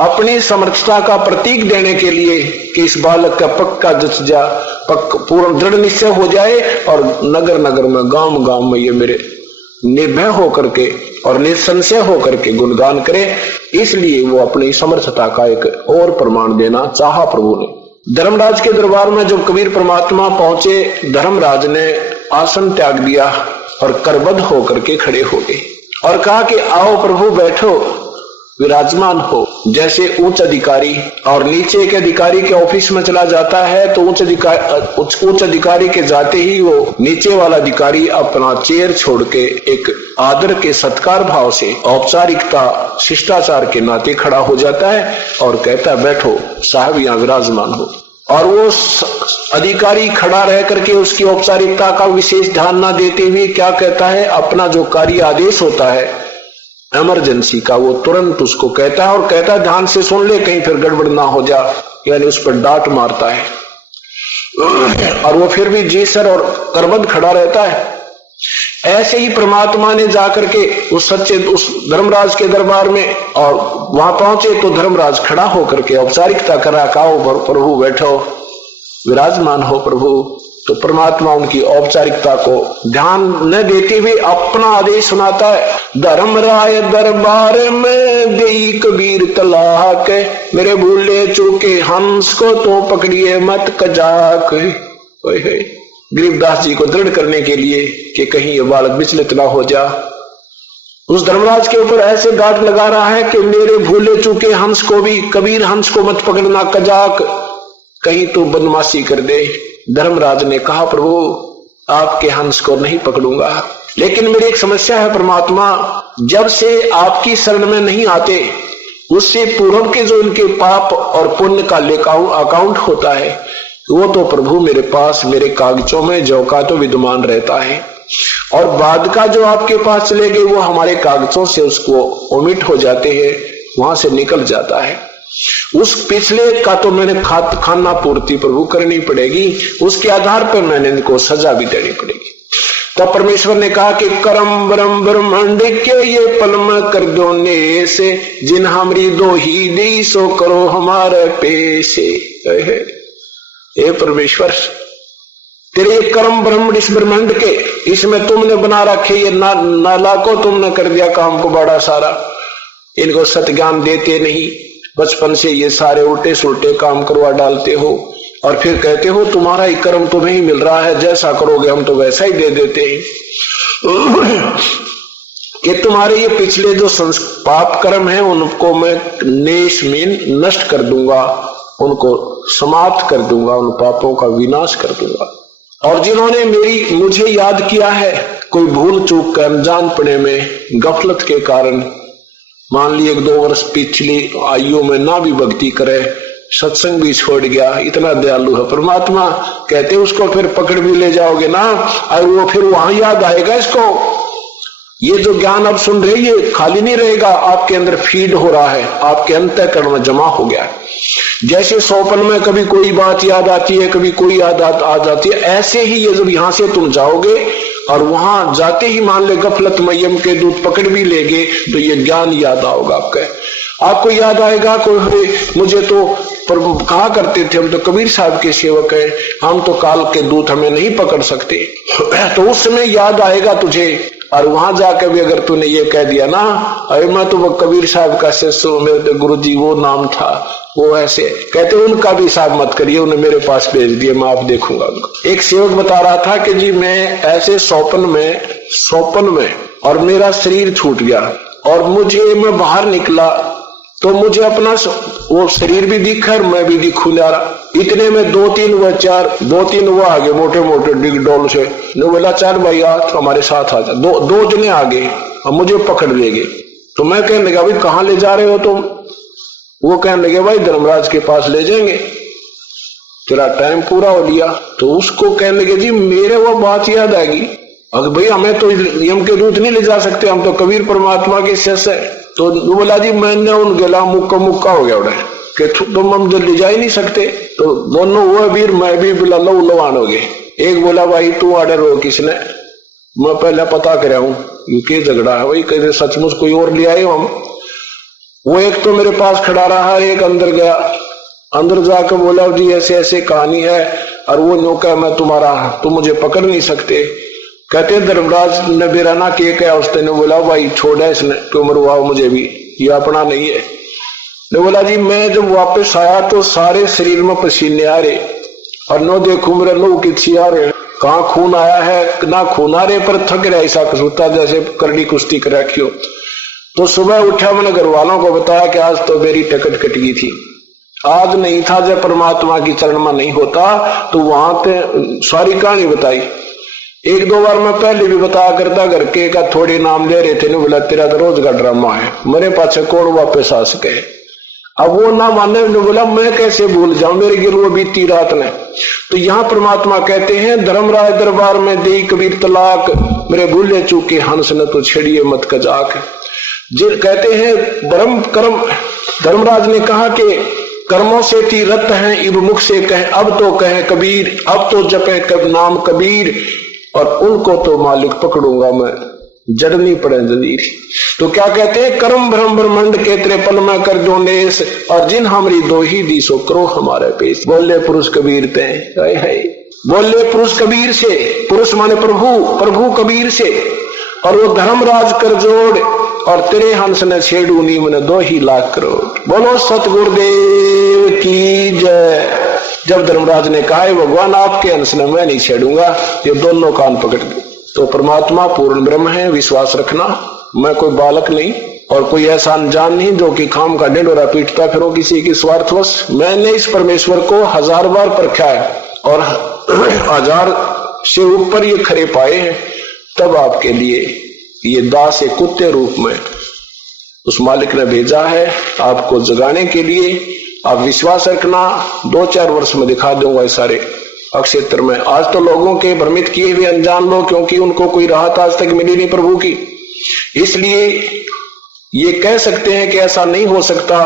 अपनी समर्थता का प्रतीक देने के लिए कि इस बालक का पक्का जज्बा पूर्ण दृढ़ निश्चय हो जाए और नगर नगर में गांव गांव में ये मेरे निर्भय होकर के और निसंशय होकर के गुणगान करे, इसलिए वो अपनी समर्थता का एक और प्रमाण देना चाहा प्रभु ने। धर्मराज के दरबार में जब कबीर परमात्मा पहुंचे, धर्मराज ने आसन त्याग दिया और करबद्ध होकर के खड़े हो गए और कहा कि आओ प्रभु बैठो, विराजमान हो। जैसे उच्च अधिकारी और नीचे के अधिकारी के ऑफिस में चला जाता है तो उच्च अधिकारी के जाते ही वो नीचे वाला अधिकारी अपना चेयर छोड़ के एक आदर के सत्कार भाव से औपचारिकता शिष्टाचार के नाते खड़ा हो जाता है और कहता है बैठो साहब यहाँ विराजमान हो। और वो अधिकारी खड़ा रह करके उसकी औपचारिकता का विशेष ध्यान ना देते हुए क्या कहता है, अपना जो कार्य आदेश होता है इमरजेंसी का, वो तुरंत उसको कहता है और कहता है ध्यान से सुन ले कहीं फिर गड़बड़ ना हो जा, यानी उस पर डांट मारता है। और वो फिर भी जी सर और करबद्ध खड़ा रहता है। ऐसे ही परमात्मा ने जाकर के उस धर्मराज के दरबार में और वहां पहुंचे तो धर्मराज खड़ा होकर के औपचारिकता करा, कहो प्रभु बैठो, विराजमान हो प्रभु। तो परमात्मा उनकी औपचारिकता को ध्यान न देते हुए अपना आदेश सुनाता है, धर्मराय दरबार में देई कबीर तलाक, मेरे भूले चूके हंस को तो पकड़िए मत कजाक। गरीबदास जी को दृढ़ करने के लिए कि कहीं ये बालक विचलित ना हो जा, उस धर्मराज के ऊपर ऐसे गांठ लगा रहा है कि मेरे भूले चूके हंस को भी, कबीर हंस को मत पकड़ना कजाक, कहीं तो बदमाशी कर दे। धर्मराज ने कहा प्रभु आपके हंस को नहीं पकड़ूंगा, लेकिन मेरी एक समस्या है परमात्मा, जब से आपकी शरण में नहीं आते उससे पूर्व के जो इनके पाप और पुण्य का अकाउंट होता है वो तो प्रभु मेरे पास मेरे कागजों में जो का तो विद्यमान रहता है, और बाद का जो आपके पास चले गए वो हमारे कागजों से उसको ओमिट हो जाते हैं, वहां से निकल जाता है। उस पिछले का तो मैंने खाना पूर्ति प्रभु करनी पड़ेगी, उसके आधार पर मैंने इनको सजा भी देनी पड़ेगी। तब परमेश्वर ने कहा कि करम ब्रह्म ब्रह्मांड के ये पल में कर दो ने से, जिन हमरी दो ही दी सो करो हमारे पेशे। हे परमेश्वर तेरे कर्म ब्रह्म इस ब्रह्मांड के, इसमें तुमने बना रखे ये नाला को तुमने कर दिया काम को बड़ा सारा, इनको सत्य ज्ञान देते नहीं, बचपन से ये सारे उल्टे सुलटे काम करवा डालते हो और फिर कहते हो तुम्हारा ही कर्म तुम्हें ही मिल रहा है, जैसा करोगे हम तो वैसा ही दे देते हैं। कि तुम्हारे ये पिछले जो पाप कर्म है उनको मैं नष्ट कर दूंगा, उनको समाप्त कर दूंगा, उन पापों का विनाश कर दूंगा। और जिन्होंने मुझे याद किया है, कोई भूल चूक कर अनजानपने में गफलत के कारण, मान ली 1-2 वर्ष पिछली आयु में ना भी भक्ति करे, सत्संग भी छोड़ गया, इतना दयालु है परमात्मा। कहते उसको फिर पकड़ भी ले जाओगे ना, और वो फिर वहां याद आएगा इसको। ये जो ज्ञान अब सुन रहे ये खाली नहीं रहेगा, आपके अंदर फीड हो रहा है, आपके अंतःकरण में जमा हो गया है। जैसे स्वप्न में कभी कोई बात याद आती है, कभी कोई याद आ जाती है, ऐसे ही ये जब यहां से तुम जाओगे और वहां जाते ही मान ले गफलत में यम के दूत पकड़ भी लेंगे, तो ये ज्ञान याद आओगा आपको याद आएगा। कोई मुझे तो कहा करते थे हम तो कबीर साहब के सेवक हैं, हम तो काल के दूत हमें नहीं पकड़ सकते, तो उस समय याद आएगा तुझे। और वहां जाकर भी अगर तूने ये कह दिया ना, अरे मैं तो वो कबीर साहब का शिष्य हूं, मेरे गुरु जी वो नाम था, वो ऐसे कहते, उनका भी हिसाब मत करिए, उन्हें मेरे पास भेज दिए, मैं आप देखूंगा उनको। एक सेवक बता रहा था कि जी मैं ऐसे स्वप्न में और मेरा शरीर छूट गया, और मैं बाहर निकला तो मुझे अपना वो शरीर भी दिखा और मैं भी दिखू जा रहा। इतने में 2-3 वो आगे मोटे मोटे डिग डोल से, ने बोला 4 भाई हमारे साथ आ जा। दो जने आगे और मुझे पकड़ ले गए। तो मैं कहने लगा भाई कहाँ ले जा रहे हो तुम? वो कहने लगे भाई धर्मराज के पास ले जाएंगे, तेरा टाइम पूरा हो लिया। तो उसको कहने लगे जी मेरे वो बात याद आएगी, अगर भाई हमें तो यम के दूत नहीं ले जा सकते, हम तो कबीर परमात्मा के शिष्य है। तो बोला जी मैंने उन गेला मुक्का हो गया उड़े कि तुम हम तो ले जा ही नहीं सकते। तो दोनों वो वीर मैं भी बोला लवान हो गए। एक बोला भाई तू ऑर्डर हो किसने? मैं पहले पता कर हूं ये झगड़ा है, वही कहते सचमुच कोई और ले आए हम। वो एक तो मेरे पास खड़ा रहा, एक अंदर गया, अंदर जाकर बोला जी ऐसे ऐसे कहानी है, और वो न्योका मैं तुम मुझे पकड़ नहीं सकते। कहते धर्मराज ने बेराना के क्या उसने बोला भाई छोड़ा इसने क्यों मरवाओ मुझे भी, ये अपना नहीं है। ने बोला जी मैं जब वापस आया तो सारे शरीर में पसीने आ रहे, और नो देखू मेरे लोग किसी आ रहे, कहाँ खून आया है ना खून आ रहे, पर थक रहा ऐसा कसूता जैसे करड़ी कुश्ती कर रखी हो। तो सुबह उठा, मैंने घर वालों को बताया कि आज तो मेरी टिकट कट गई थी, आज नहीं था। जब परमात्मा की चरण में नहीं होता तो वहां पे सारी कहानी बताई। 1-2 बार मैं पहले भी बताया करता, घर के का थोड़े नाम ले रहे थे, नहीं बोला तेरा तो रोज का ड्रामा है, मेरे पास कौन वापस आ सके। अब वो ना माने, ने बोला मैं कैसे भूल जाऊं, मेरे गिर वो बीती रात ने। तो यहाँ परमात्मा कहते हैं धर्मराज दरबार में दे कबीर तलाक, मेरे भूले चूके हंस न तो छेड़िए मत कजाक। जिन कहते हैं धर्म कर्म, धर्मराज ने कहा कि कर्मों से तीरथ हैं, इब मुख से कहें अब तो कहे कबीर, अब तो जपे कब नाम कबीर, और उनको तो मालिक पकड़ूंगा मैं, जड़नी पड़े जंजीर। तो क्या कहते हैं कर्म भ्रम ब्रह्मंड के तेरे पल में कर दो नेस, और जिन हमारी दो ही दी सो करो हमारे पेश। बोले पुरुष कबीर ते है, बोले पुरुष कबीर से, पुरुष माने प्रभु कबीर से, और वो धर्मराज कर जोड़, और तेरे हंस ने छेड़ू नी मैंने 2 ही लाख करोड़। बोलो सतगुरुदेव की जय। जब धर्मराज ने कहा भगवान आपके हंस ने मैं नहीं छेड़ूंगा, ये दोनों कान पकड़ गए। तो परमात्मा पूर्ण ब्रह्म है, विश्वास रखना, मैं कोई बालक नहीं और कोई ऐसा अनजान नहीं जो कि खाम का ढिंढोरा पीटता फिरो किसी की स्वार्थवश। मैंने इस परमेश्वर को 1000 बार परखा है और 1000 से ऊपर ये खरे पाए हैं, तब आपके लिए ये दास एक कुत्ते रूप में उस मालिक ने भेजा है आपको जगाने के लिए। आप विश्वास रखना, 2-4 वर्ष में दिखा दूंगा इस सारे क्षेत्र में। आज तो लोगों के भ्रमित किए हुए अनजान लोग, क्योंकि उनको कोई राहत आज तक मिली नहीं प्रभु की, इसलिए ये कह सकते हैं कि ऐसा नहीं हो सकता,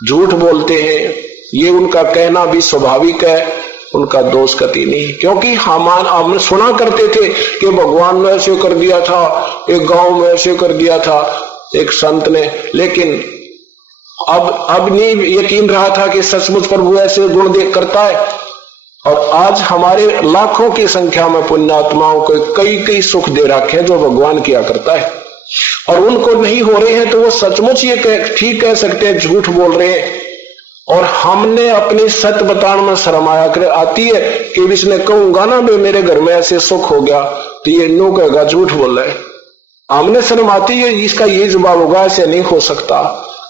झूठ बोलते हैं। ये उनका कहना भी स्वाभाविक है, उनका दोष कति नहीं, क्योंकि हम सुना करते थे कि भगवान ने ऐसे कर दिया था, एक गांव में ऐसे कर दिया था एक संत ने, लेकिन अब नहीं यकीन रहा था कि सचमुच प्रभु ऐसे गुण देख करता है। और आज हमारे लाखों की संख्या में पुण्यात्माओं को कई सुख दे रखे हैं जो भगवान किया करता है, और उनको नहीं हो रहे हैं तो वो सचमुच ये ठीक कह सकते हैं झूठ बोल रहे हैं। और हमने अपनी सत्य बताने में शर्म आती है कि इसने कहूंगा ना भाई मेरे घर में ऐसे सुख हो गया, तो ये नो कहेगा झूठ बोल रहा है। हमने शर्म आती है, इसका ये जवाब होगा ऐसे नहीं हो सकता।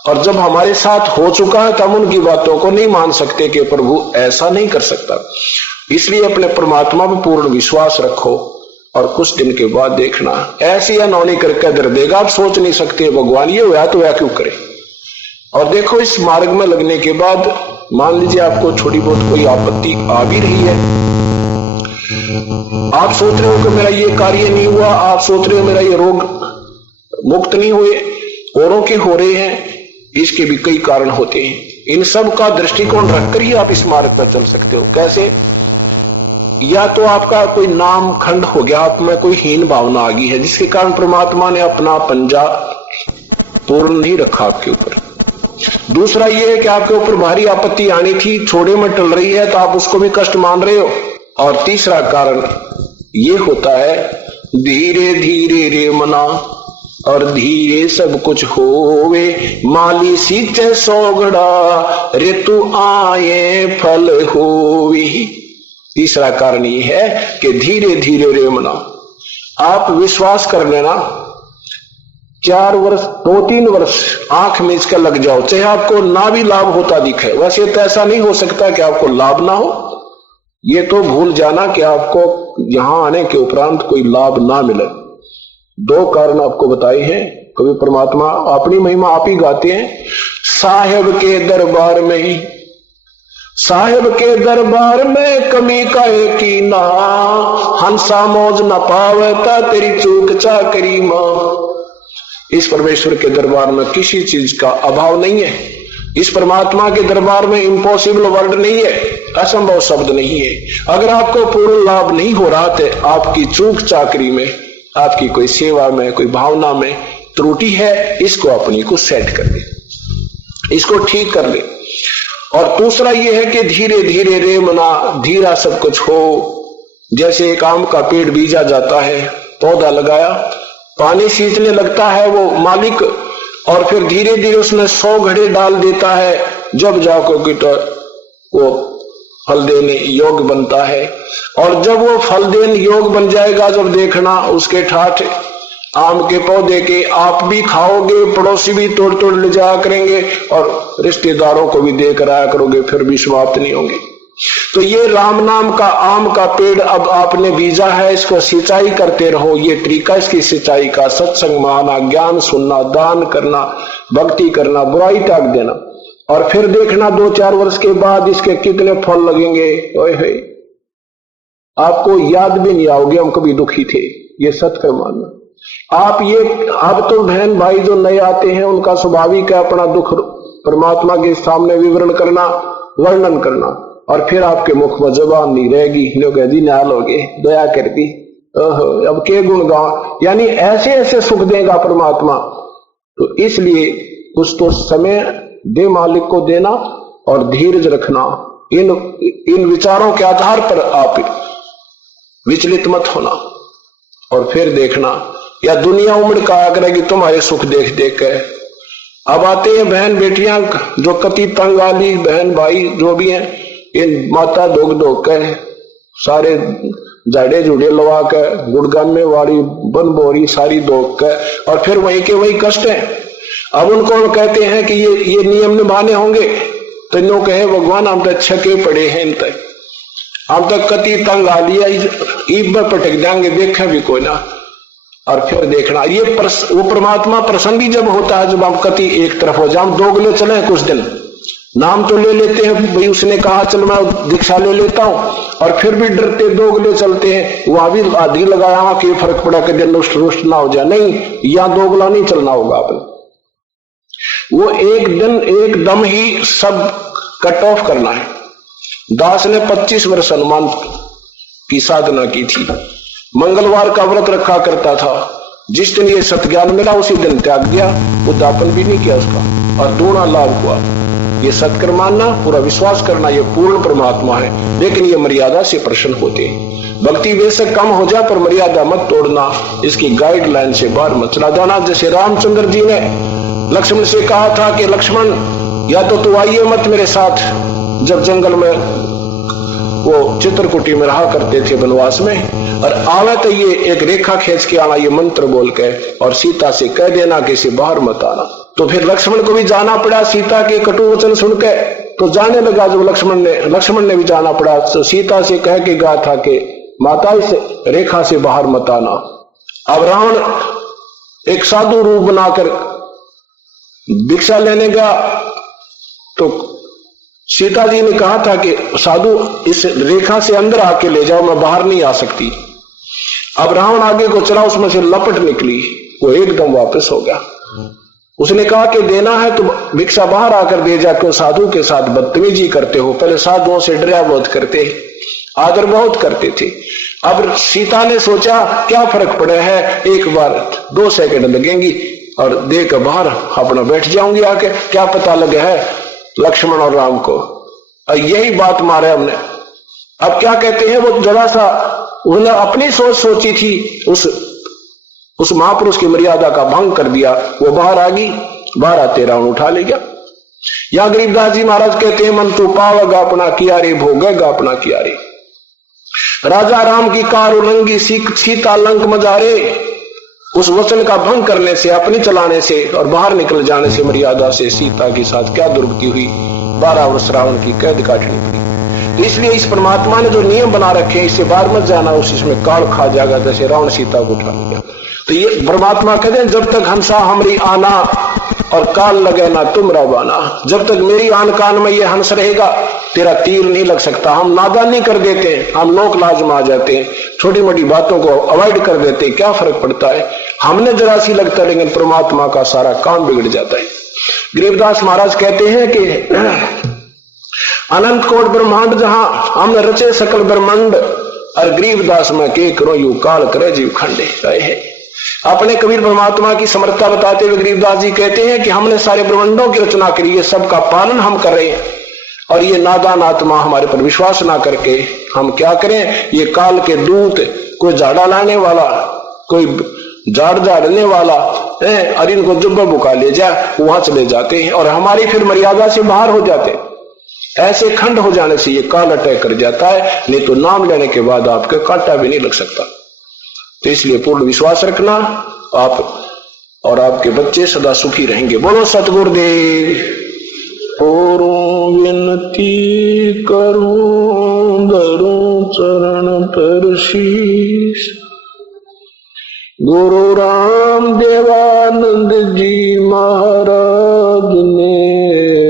और जब हमारे साथ हो चुका है तो हम उनकी बातों को नहीं मान सकते कि प्रभु ऐसा नहीं कर सकता। इसलिए अपने परमात्मा पर पूर्ण विश्वास रखो और कुछ दिन के बाद देखना ऐसी अनहोनी करके दर देगा। आप सोच नहीं सकते भगवान ये हुआ तो वह क्यों करे। और देखो इस मार्ग में लगने के बाद मान लीजिए आपको छोटी बहुत कोई आपत्ति आ भी रही है, आप सोच रहे हो कि मेरा ये कार्य नहीं हुआ, आप सोच रहे हो मेरा ये रोग मुक्त नहीं हुए, औरों के हो रहे हैं, इसके भी कई कारण होते हैं। इन सब का दृष्टिकोण रखकर ही आप इस मार्ग पर चल सकते हो। कैसे? या तो आपका कोई नाम खंड हो गया, आप में कोई हीन भावना आ गई है जिसके कारण परमात्मा ने अपना पंजा पूर्ण नहीं रखा आपके ऊपर। दूसरा ये है कि आपके ऊपर भारी आपत्ति आनी थी, छोड़े में टल रही है तो आप उसको भी कष्ट मान रहे हो। और तीसरा कारण ये होता है धीरे धीरे रे मना और धीरे सब कुछ होवे, माली सींचे सोगड़ा रे तू आए फल होवी। तीसरा कारण ये है कि धीरे धीरे रे मना, आप विश्वास कर लेना 4 वर्ष 2-3 वर्ष आंख में इसका लग जाओ, चाहे आपको ना भी लाभ होता दिखे। वैसे तो ऐसा नहीं हो सकता कि आपको लाभ ना हो, ये तो भूल जाना कि आपको यहां आने के उपरांत कोई लाभ ना मिले। 2 कारण आपको बताए हैं। कभी परमात्मा अपनी महिमा आप ही गाते हैं, साहेब के दरबार में ही, साहेब के दरबार में कमी का की ना, हंसा मौज न पावता तेरी चूक चाकरी मां। इस परमेश्वर के दरबार में किसी चीज का अभाव नहीं है। इस परमात्मा के दरबार में इम्पॉसिबल वर्ड नहीं है, असंभव शब्द नहीं है। अगर आपको पूर्ण लाभ नहीं हो रहा तो आपकी चूक चाकरी में, आपकी कोई सेवा में, कोई भावना में त्रुटि है, इसको अपनी को सेट कर दे, इसको ठीक कर ले। और दूसरा यह है कि धीरे धीरे रे मना, धीरा सब कुछ हो। जैसे एक आम का पेड़ बीजा जाता है, पौधा लगाया, पानी सींचने लगता है वो मालिक, और फिर धीरे धीरे उसमें 100 घड़े डाल देता है, जब जाकर वो फल देने योग्य बनता है। और जब वो फल देने योग्य बन जाएगा, जब देखना उसके ठाठ आम के पौधे के आप भी खाओगे, पड़ोसी भी तोड़ तोड़ ले जाया करेंगे और रिश्तेदारों को भी दे कर आया करोगे, फिर भी समाप्त नहीं होंगे। तो ये राम नाम का आम का पेड़ अब आपने बीजा है, इसको सिंचाई करते रहो। ये तरीका इसकी सिंचाई का, सत्संग माना, ज्ञान सुनना, दान करना, भक्ति करना, बुराई त्याग देना। और फिर देखना 2-4 वर्ष के बाद इसके कितने फल लगेंगे। ओए होए, आपको याद भी नहीं आओगे हम कभी दुखी थे। ये सत्य मानना। आप ये, अब तो बहन भाई जो नए आते हैं उनका स्वाभाविक है अपना दुख परमात्मा के सामने विवरण करना, वर्णन करना, और फिर आपके मुख में जबान नहीं रहेगी, लोग जी नाल हो गए, दया कर दी, अब के गुण गाओ, यानी ऐसे ऐसे सुख देगा परमात्मा। तो इसलिए कुछ तो समय दे मालिक को देना और धीरज रखना। इन विचारों के आधार पर आप विचलित मत होना। और फिर देखना, या दुनिया उमड़ का आकर कि तुम्हारे सुख देख देख के अब आते हैं बहन बेटियां जो कति तंग वाली बहन भाई जो भी हैं, इन माता धोक धोक के सारे जाड़े जुड़े लवा के गुड़गान में वाली बन बोरी सारी धोक के, और फिर वही के वही कष्ट है। अब उनको कहते हैं कि ये नियम निभाने होंगे, तो इन्हों कहे भगवान हम तो छके पड़े हैं, इन तक हम तक कति तंग आ लिया, ईब में पटक जाएंगे, देखा भी कोई ना। और फिर देखना ये वो परमात्मा प्रसन्न भी जब होता है जब हम कति एक तरफ हो जाए। हम दोगले चले कुछ दिन, नाम तो ले लेते हैं, भाई उसने कहा चल मैं दीक्षा ले लेता हूं, और फिर भी डरते दोगले चलते हैं। वहां भी आधी लगाया कि फर्क पड़ा कि दिन रुष्ट ना हो जाए। नहीं, यहां दोगला नहीं चलना होगा आपने। वो एक दिन एकदम ही सब कट ऑफ करना है। दास ने 25 वर्ष हनुमान की साधना की थी, मंगलवार का व्रत रखा करता था। जिस दिन ये सत्ज्ञान मिला उसी दिन त्याग दिया, उद्यापन भी नहीं किया उसका, और दूना लाभ हुआ। ये सत्कर्म मानना, पूरा विश्वास करना, ये पूर्ण परमात्मा है। लेकिन ये मर्यादा से प्रसन्न होते हैं। भक्ति बेशक कम हो जाए पर मर्यादा मत तोड़ना, इसकी गाइडलाइन से बाहर मत चला जाना। जैसे रामचंद्र जी ने लक्ष्मण से कहा था कि लक्ष्मण या तो तू आइए मत मेरे साथ, जब जंगल में वो चित्रकूटी में रहा करते थे वनवास में, और आवे तो ये एक रेखा खींच के आना, ये मंत्र बोल के, और सीता से कह देना कि इसे बाहर मत आना। तो फिर लक्ष्मण को भी जाना पड़ा सीता के कटु वचन सुन के, तो जाने लगा जब लक्ष्मण ने भी जाना पड़ा, तो सीता से कह के कहा था कि माता इस रेखा से बाहर मत आना। अब रावण एक साधु रूप बनाकर भिक्षा लेने गया, तो सीता जी ने कहा था कि साधु इस रेखा से अंदर आके ले जाओ, मैं बाहर नहीं आ सकती। अब रावण आगे को चला, उसमें से लपट निकली, वो एकदम वापस हो गया। उसने कहा कि देना है तो भिक्षा बाहर आकर दे जा, क्यों साधु के साथ बदतमीजी करते हो? पहले साधुओं से डरा बहुत करते, आदर बहुत करते थे। अब सीता ने सोचा क्या फर्क पड़ा है, एक बार 2 सेकंड लगेंगी और देकर बाहर अपना बैठ जाऊंगी आके, क्या पता लगे है लक्ष्मण और राम को। यही बात मारे हमने। अब क्या कहते हैं, वो जरा सा उन्होंने अपनी सोच सोची थी, उस महापुरुष की मर्यादा का भंग कर दिया, वो बाहर आ गई, बाहर आते रावण उठा ले गया। यहां गरीबदास जी महाराज कहते हैं, मन तू पावेगा अपना किया रे, भोगेगा अपना किया रे। राजा राम की कार उलंगी, सीता लंक मजारे। उस वचन का भंग करने से, अपनी चलाने से और बाहर निकल जाने से मर्यादा से सीता के साथ क्या दुर्गति हुई, 12 वर्ष रावण की कैद काटनी पड़ी। तो इसलिए इस परमात्मा ने जो नियम बना रखे, इससे बाहर मत जाना, उसमें काल खा जाएगा, जैसे रावण सीता को उठा लिया। तो ये परमात्मा कहते हैं, जब तक हंसा हमरी आना और काल लगे ना तुमरा बाना। जब तक मेरी आन कान में ये हंस रहेगा, तेरा तीर नहीं लग सकता। हम नादानी कर देते हैं, हम लोक लाज में आ जाते हैं, छोटी मोटी बातों को अवॉइड कर देते हैं, क्या फर्क पड़ता है, हमने जरा सी लगता है, लेकिन परमात्मा का सारा काम बिगड़ जाता है। गरीबदास महाराज कहते हैं कि अनंत कोट ब्रह्मांड जहां हमने रचे सकल ब्रह्मांड, और गरीबदास में के करो यू काल करे जीव खंडे है। अपने कबीर परमात्मा की समर्थता बताते हुए गरीबदास जी कहते हैं कि हमने सारे ब्रह्मांडों की रचना करी है, सबका पालन हम कर रहे हैं, और ये नादान आत्मा हमारे पर विश्वास ना करके हम क्या करें, ये काल के दूत, कोई झाड़ा लाने वाला, कोई झाड़ झाड़ने वाला है, और इनको जुब्बा बुका ले जाए, वहां चले जाते हैं और हमारी फिर मर्यादा से बाहर हो जाते हैं। ऐसे खंड हो जाने से ये काल अटैक कर जाता है, नहीं तो नाम लेने के बाद आपके कांटा भी नहीं लग सकता। तो इसलिए पूर्ण विश्वास रखना, आप और आपके बच्चे सदा सुखी रहेंगे। बोलो सतगुरुदेव। और विनती करूं धरूं चरण पर शीश, गुरु राम देवानंद जी महाराज ने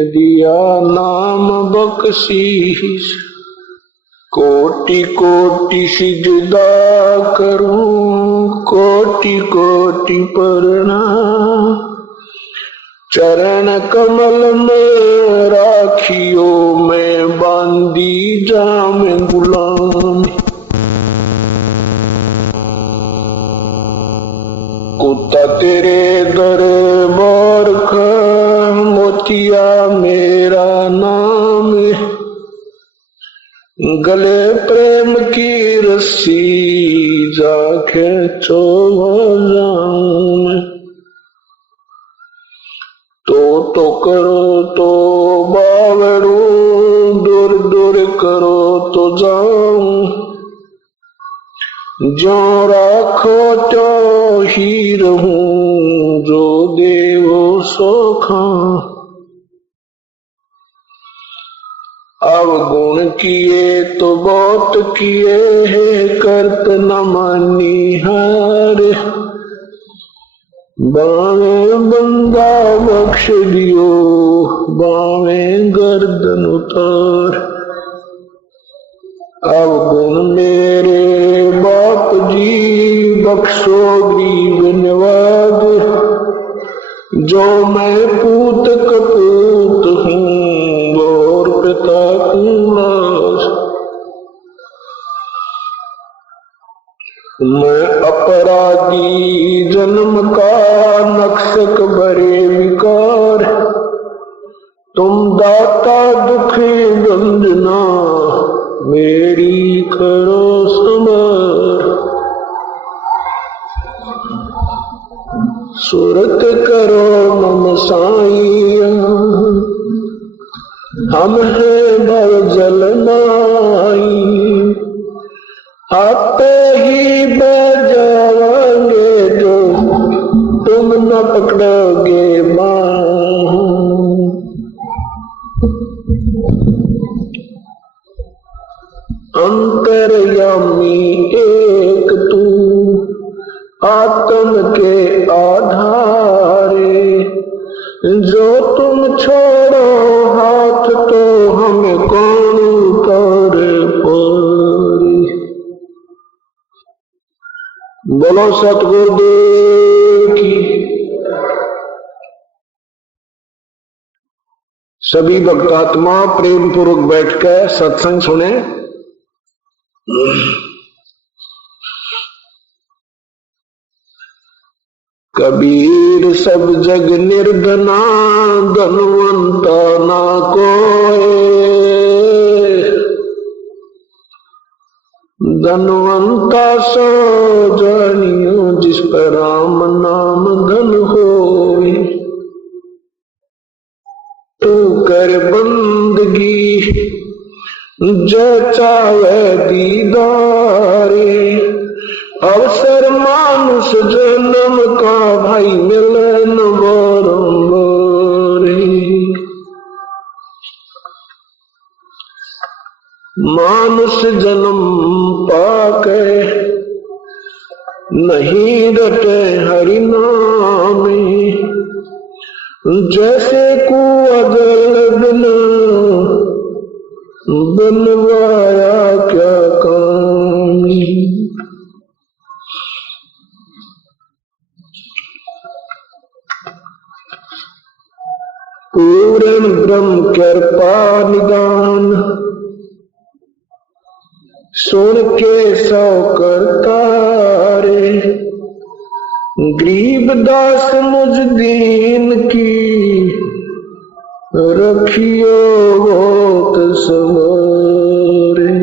दिया नाम बख्शीश। कोटि कोटि सिजदा करूं, कोटि कोटि प्रणाम, चरण कमल में राखियो मैं बांधी जाम गुलाम। कुत्ता तेरे दरबार का मोतिया मेरा नाम, गले प्रेम की रस्सी जाके जाऊं। तो करो तो बावड़ू, दूर दूर करो तो जाऊं। जो राखो तो ही रहूं, जो देवो सो खाऊं। अवगुण किए तो बहुत किए हैं, करत न मानी हार। बावे बंदा बख्श दियो, बावे गर्दन उतार। अवगुण मेरे बाप जी बख्शो गरीब नवाज, जो मैं पूत कपूत हूँ और पिता कुलास। मैं अपराधी जन्म का नक्शक भरे विकार, तुम दाता दुखी गंजना मेरी करो संभार। सुरत करो मम साईं, हम है भव जल माई। आपे ही बजाओगे जो तुम न पकड़ोगे बाँ। अंतर्यामी एक तू, आत्म के आधारे, जो तुम छोड़ो हाथ तो हमें कौन उतार पारे। बोलो सतगुरुदेव की। सभी भक्तात्मा प्रेम पूर्वक बैठकर सत्संग सुने। कबीर सब जग निर्धना, धनवंता ना कोय, धनवंता सो जानियो, जिस पर राम नाम धन होय। तू कर बंदगी जो चाहे दीदारे, अवसर मानुष जन्म का भाई मिलन बारंबार। मानुष जन्म पाके नहीं रटे हरि नामे, जैसे कुआं जल बिना बनवाया क्या काम। पूर्ण ब्रह्म कृपा निदान, सुन के सौ करतारे, गरीब दास मुझ दीन की, रखियो होत सवारे।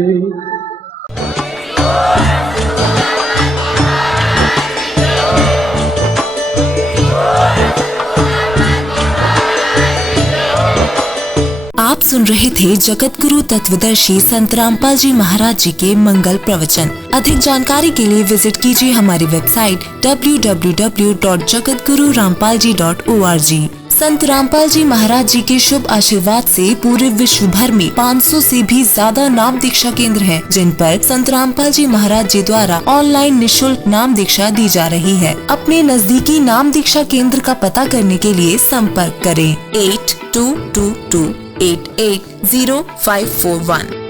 आप सुन रहे थे जगत गुरु तत्वदर्शी संत रामपाल जी महाराज जी के मंगल प्रवचन। अधिक जानकारी के लिए विजिट कीजिए हमारी वेबसाइट www.jagatgururampalji.org। संत रामपाल जी महाराज जी के शुभ आशीर्वाद से पूरे विश्व भर में 500 से भी ज्यादा नाम दीक्षा केंद्र हैं, जिन पर संत रामपाल जी महाराज जी द्वारा ऑनलाइन निशुल्क नाम दीक्षा दी जा रही है। अपने नजदीकी नाम दीक्षा केंद्र का पता करने के लिए संपर्क करें 8222880541।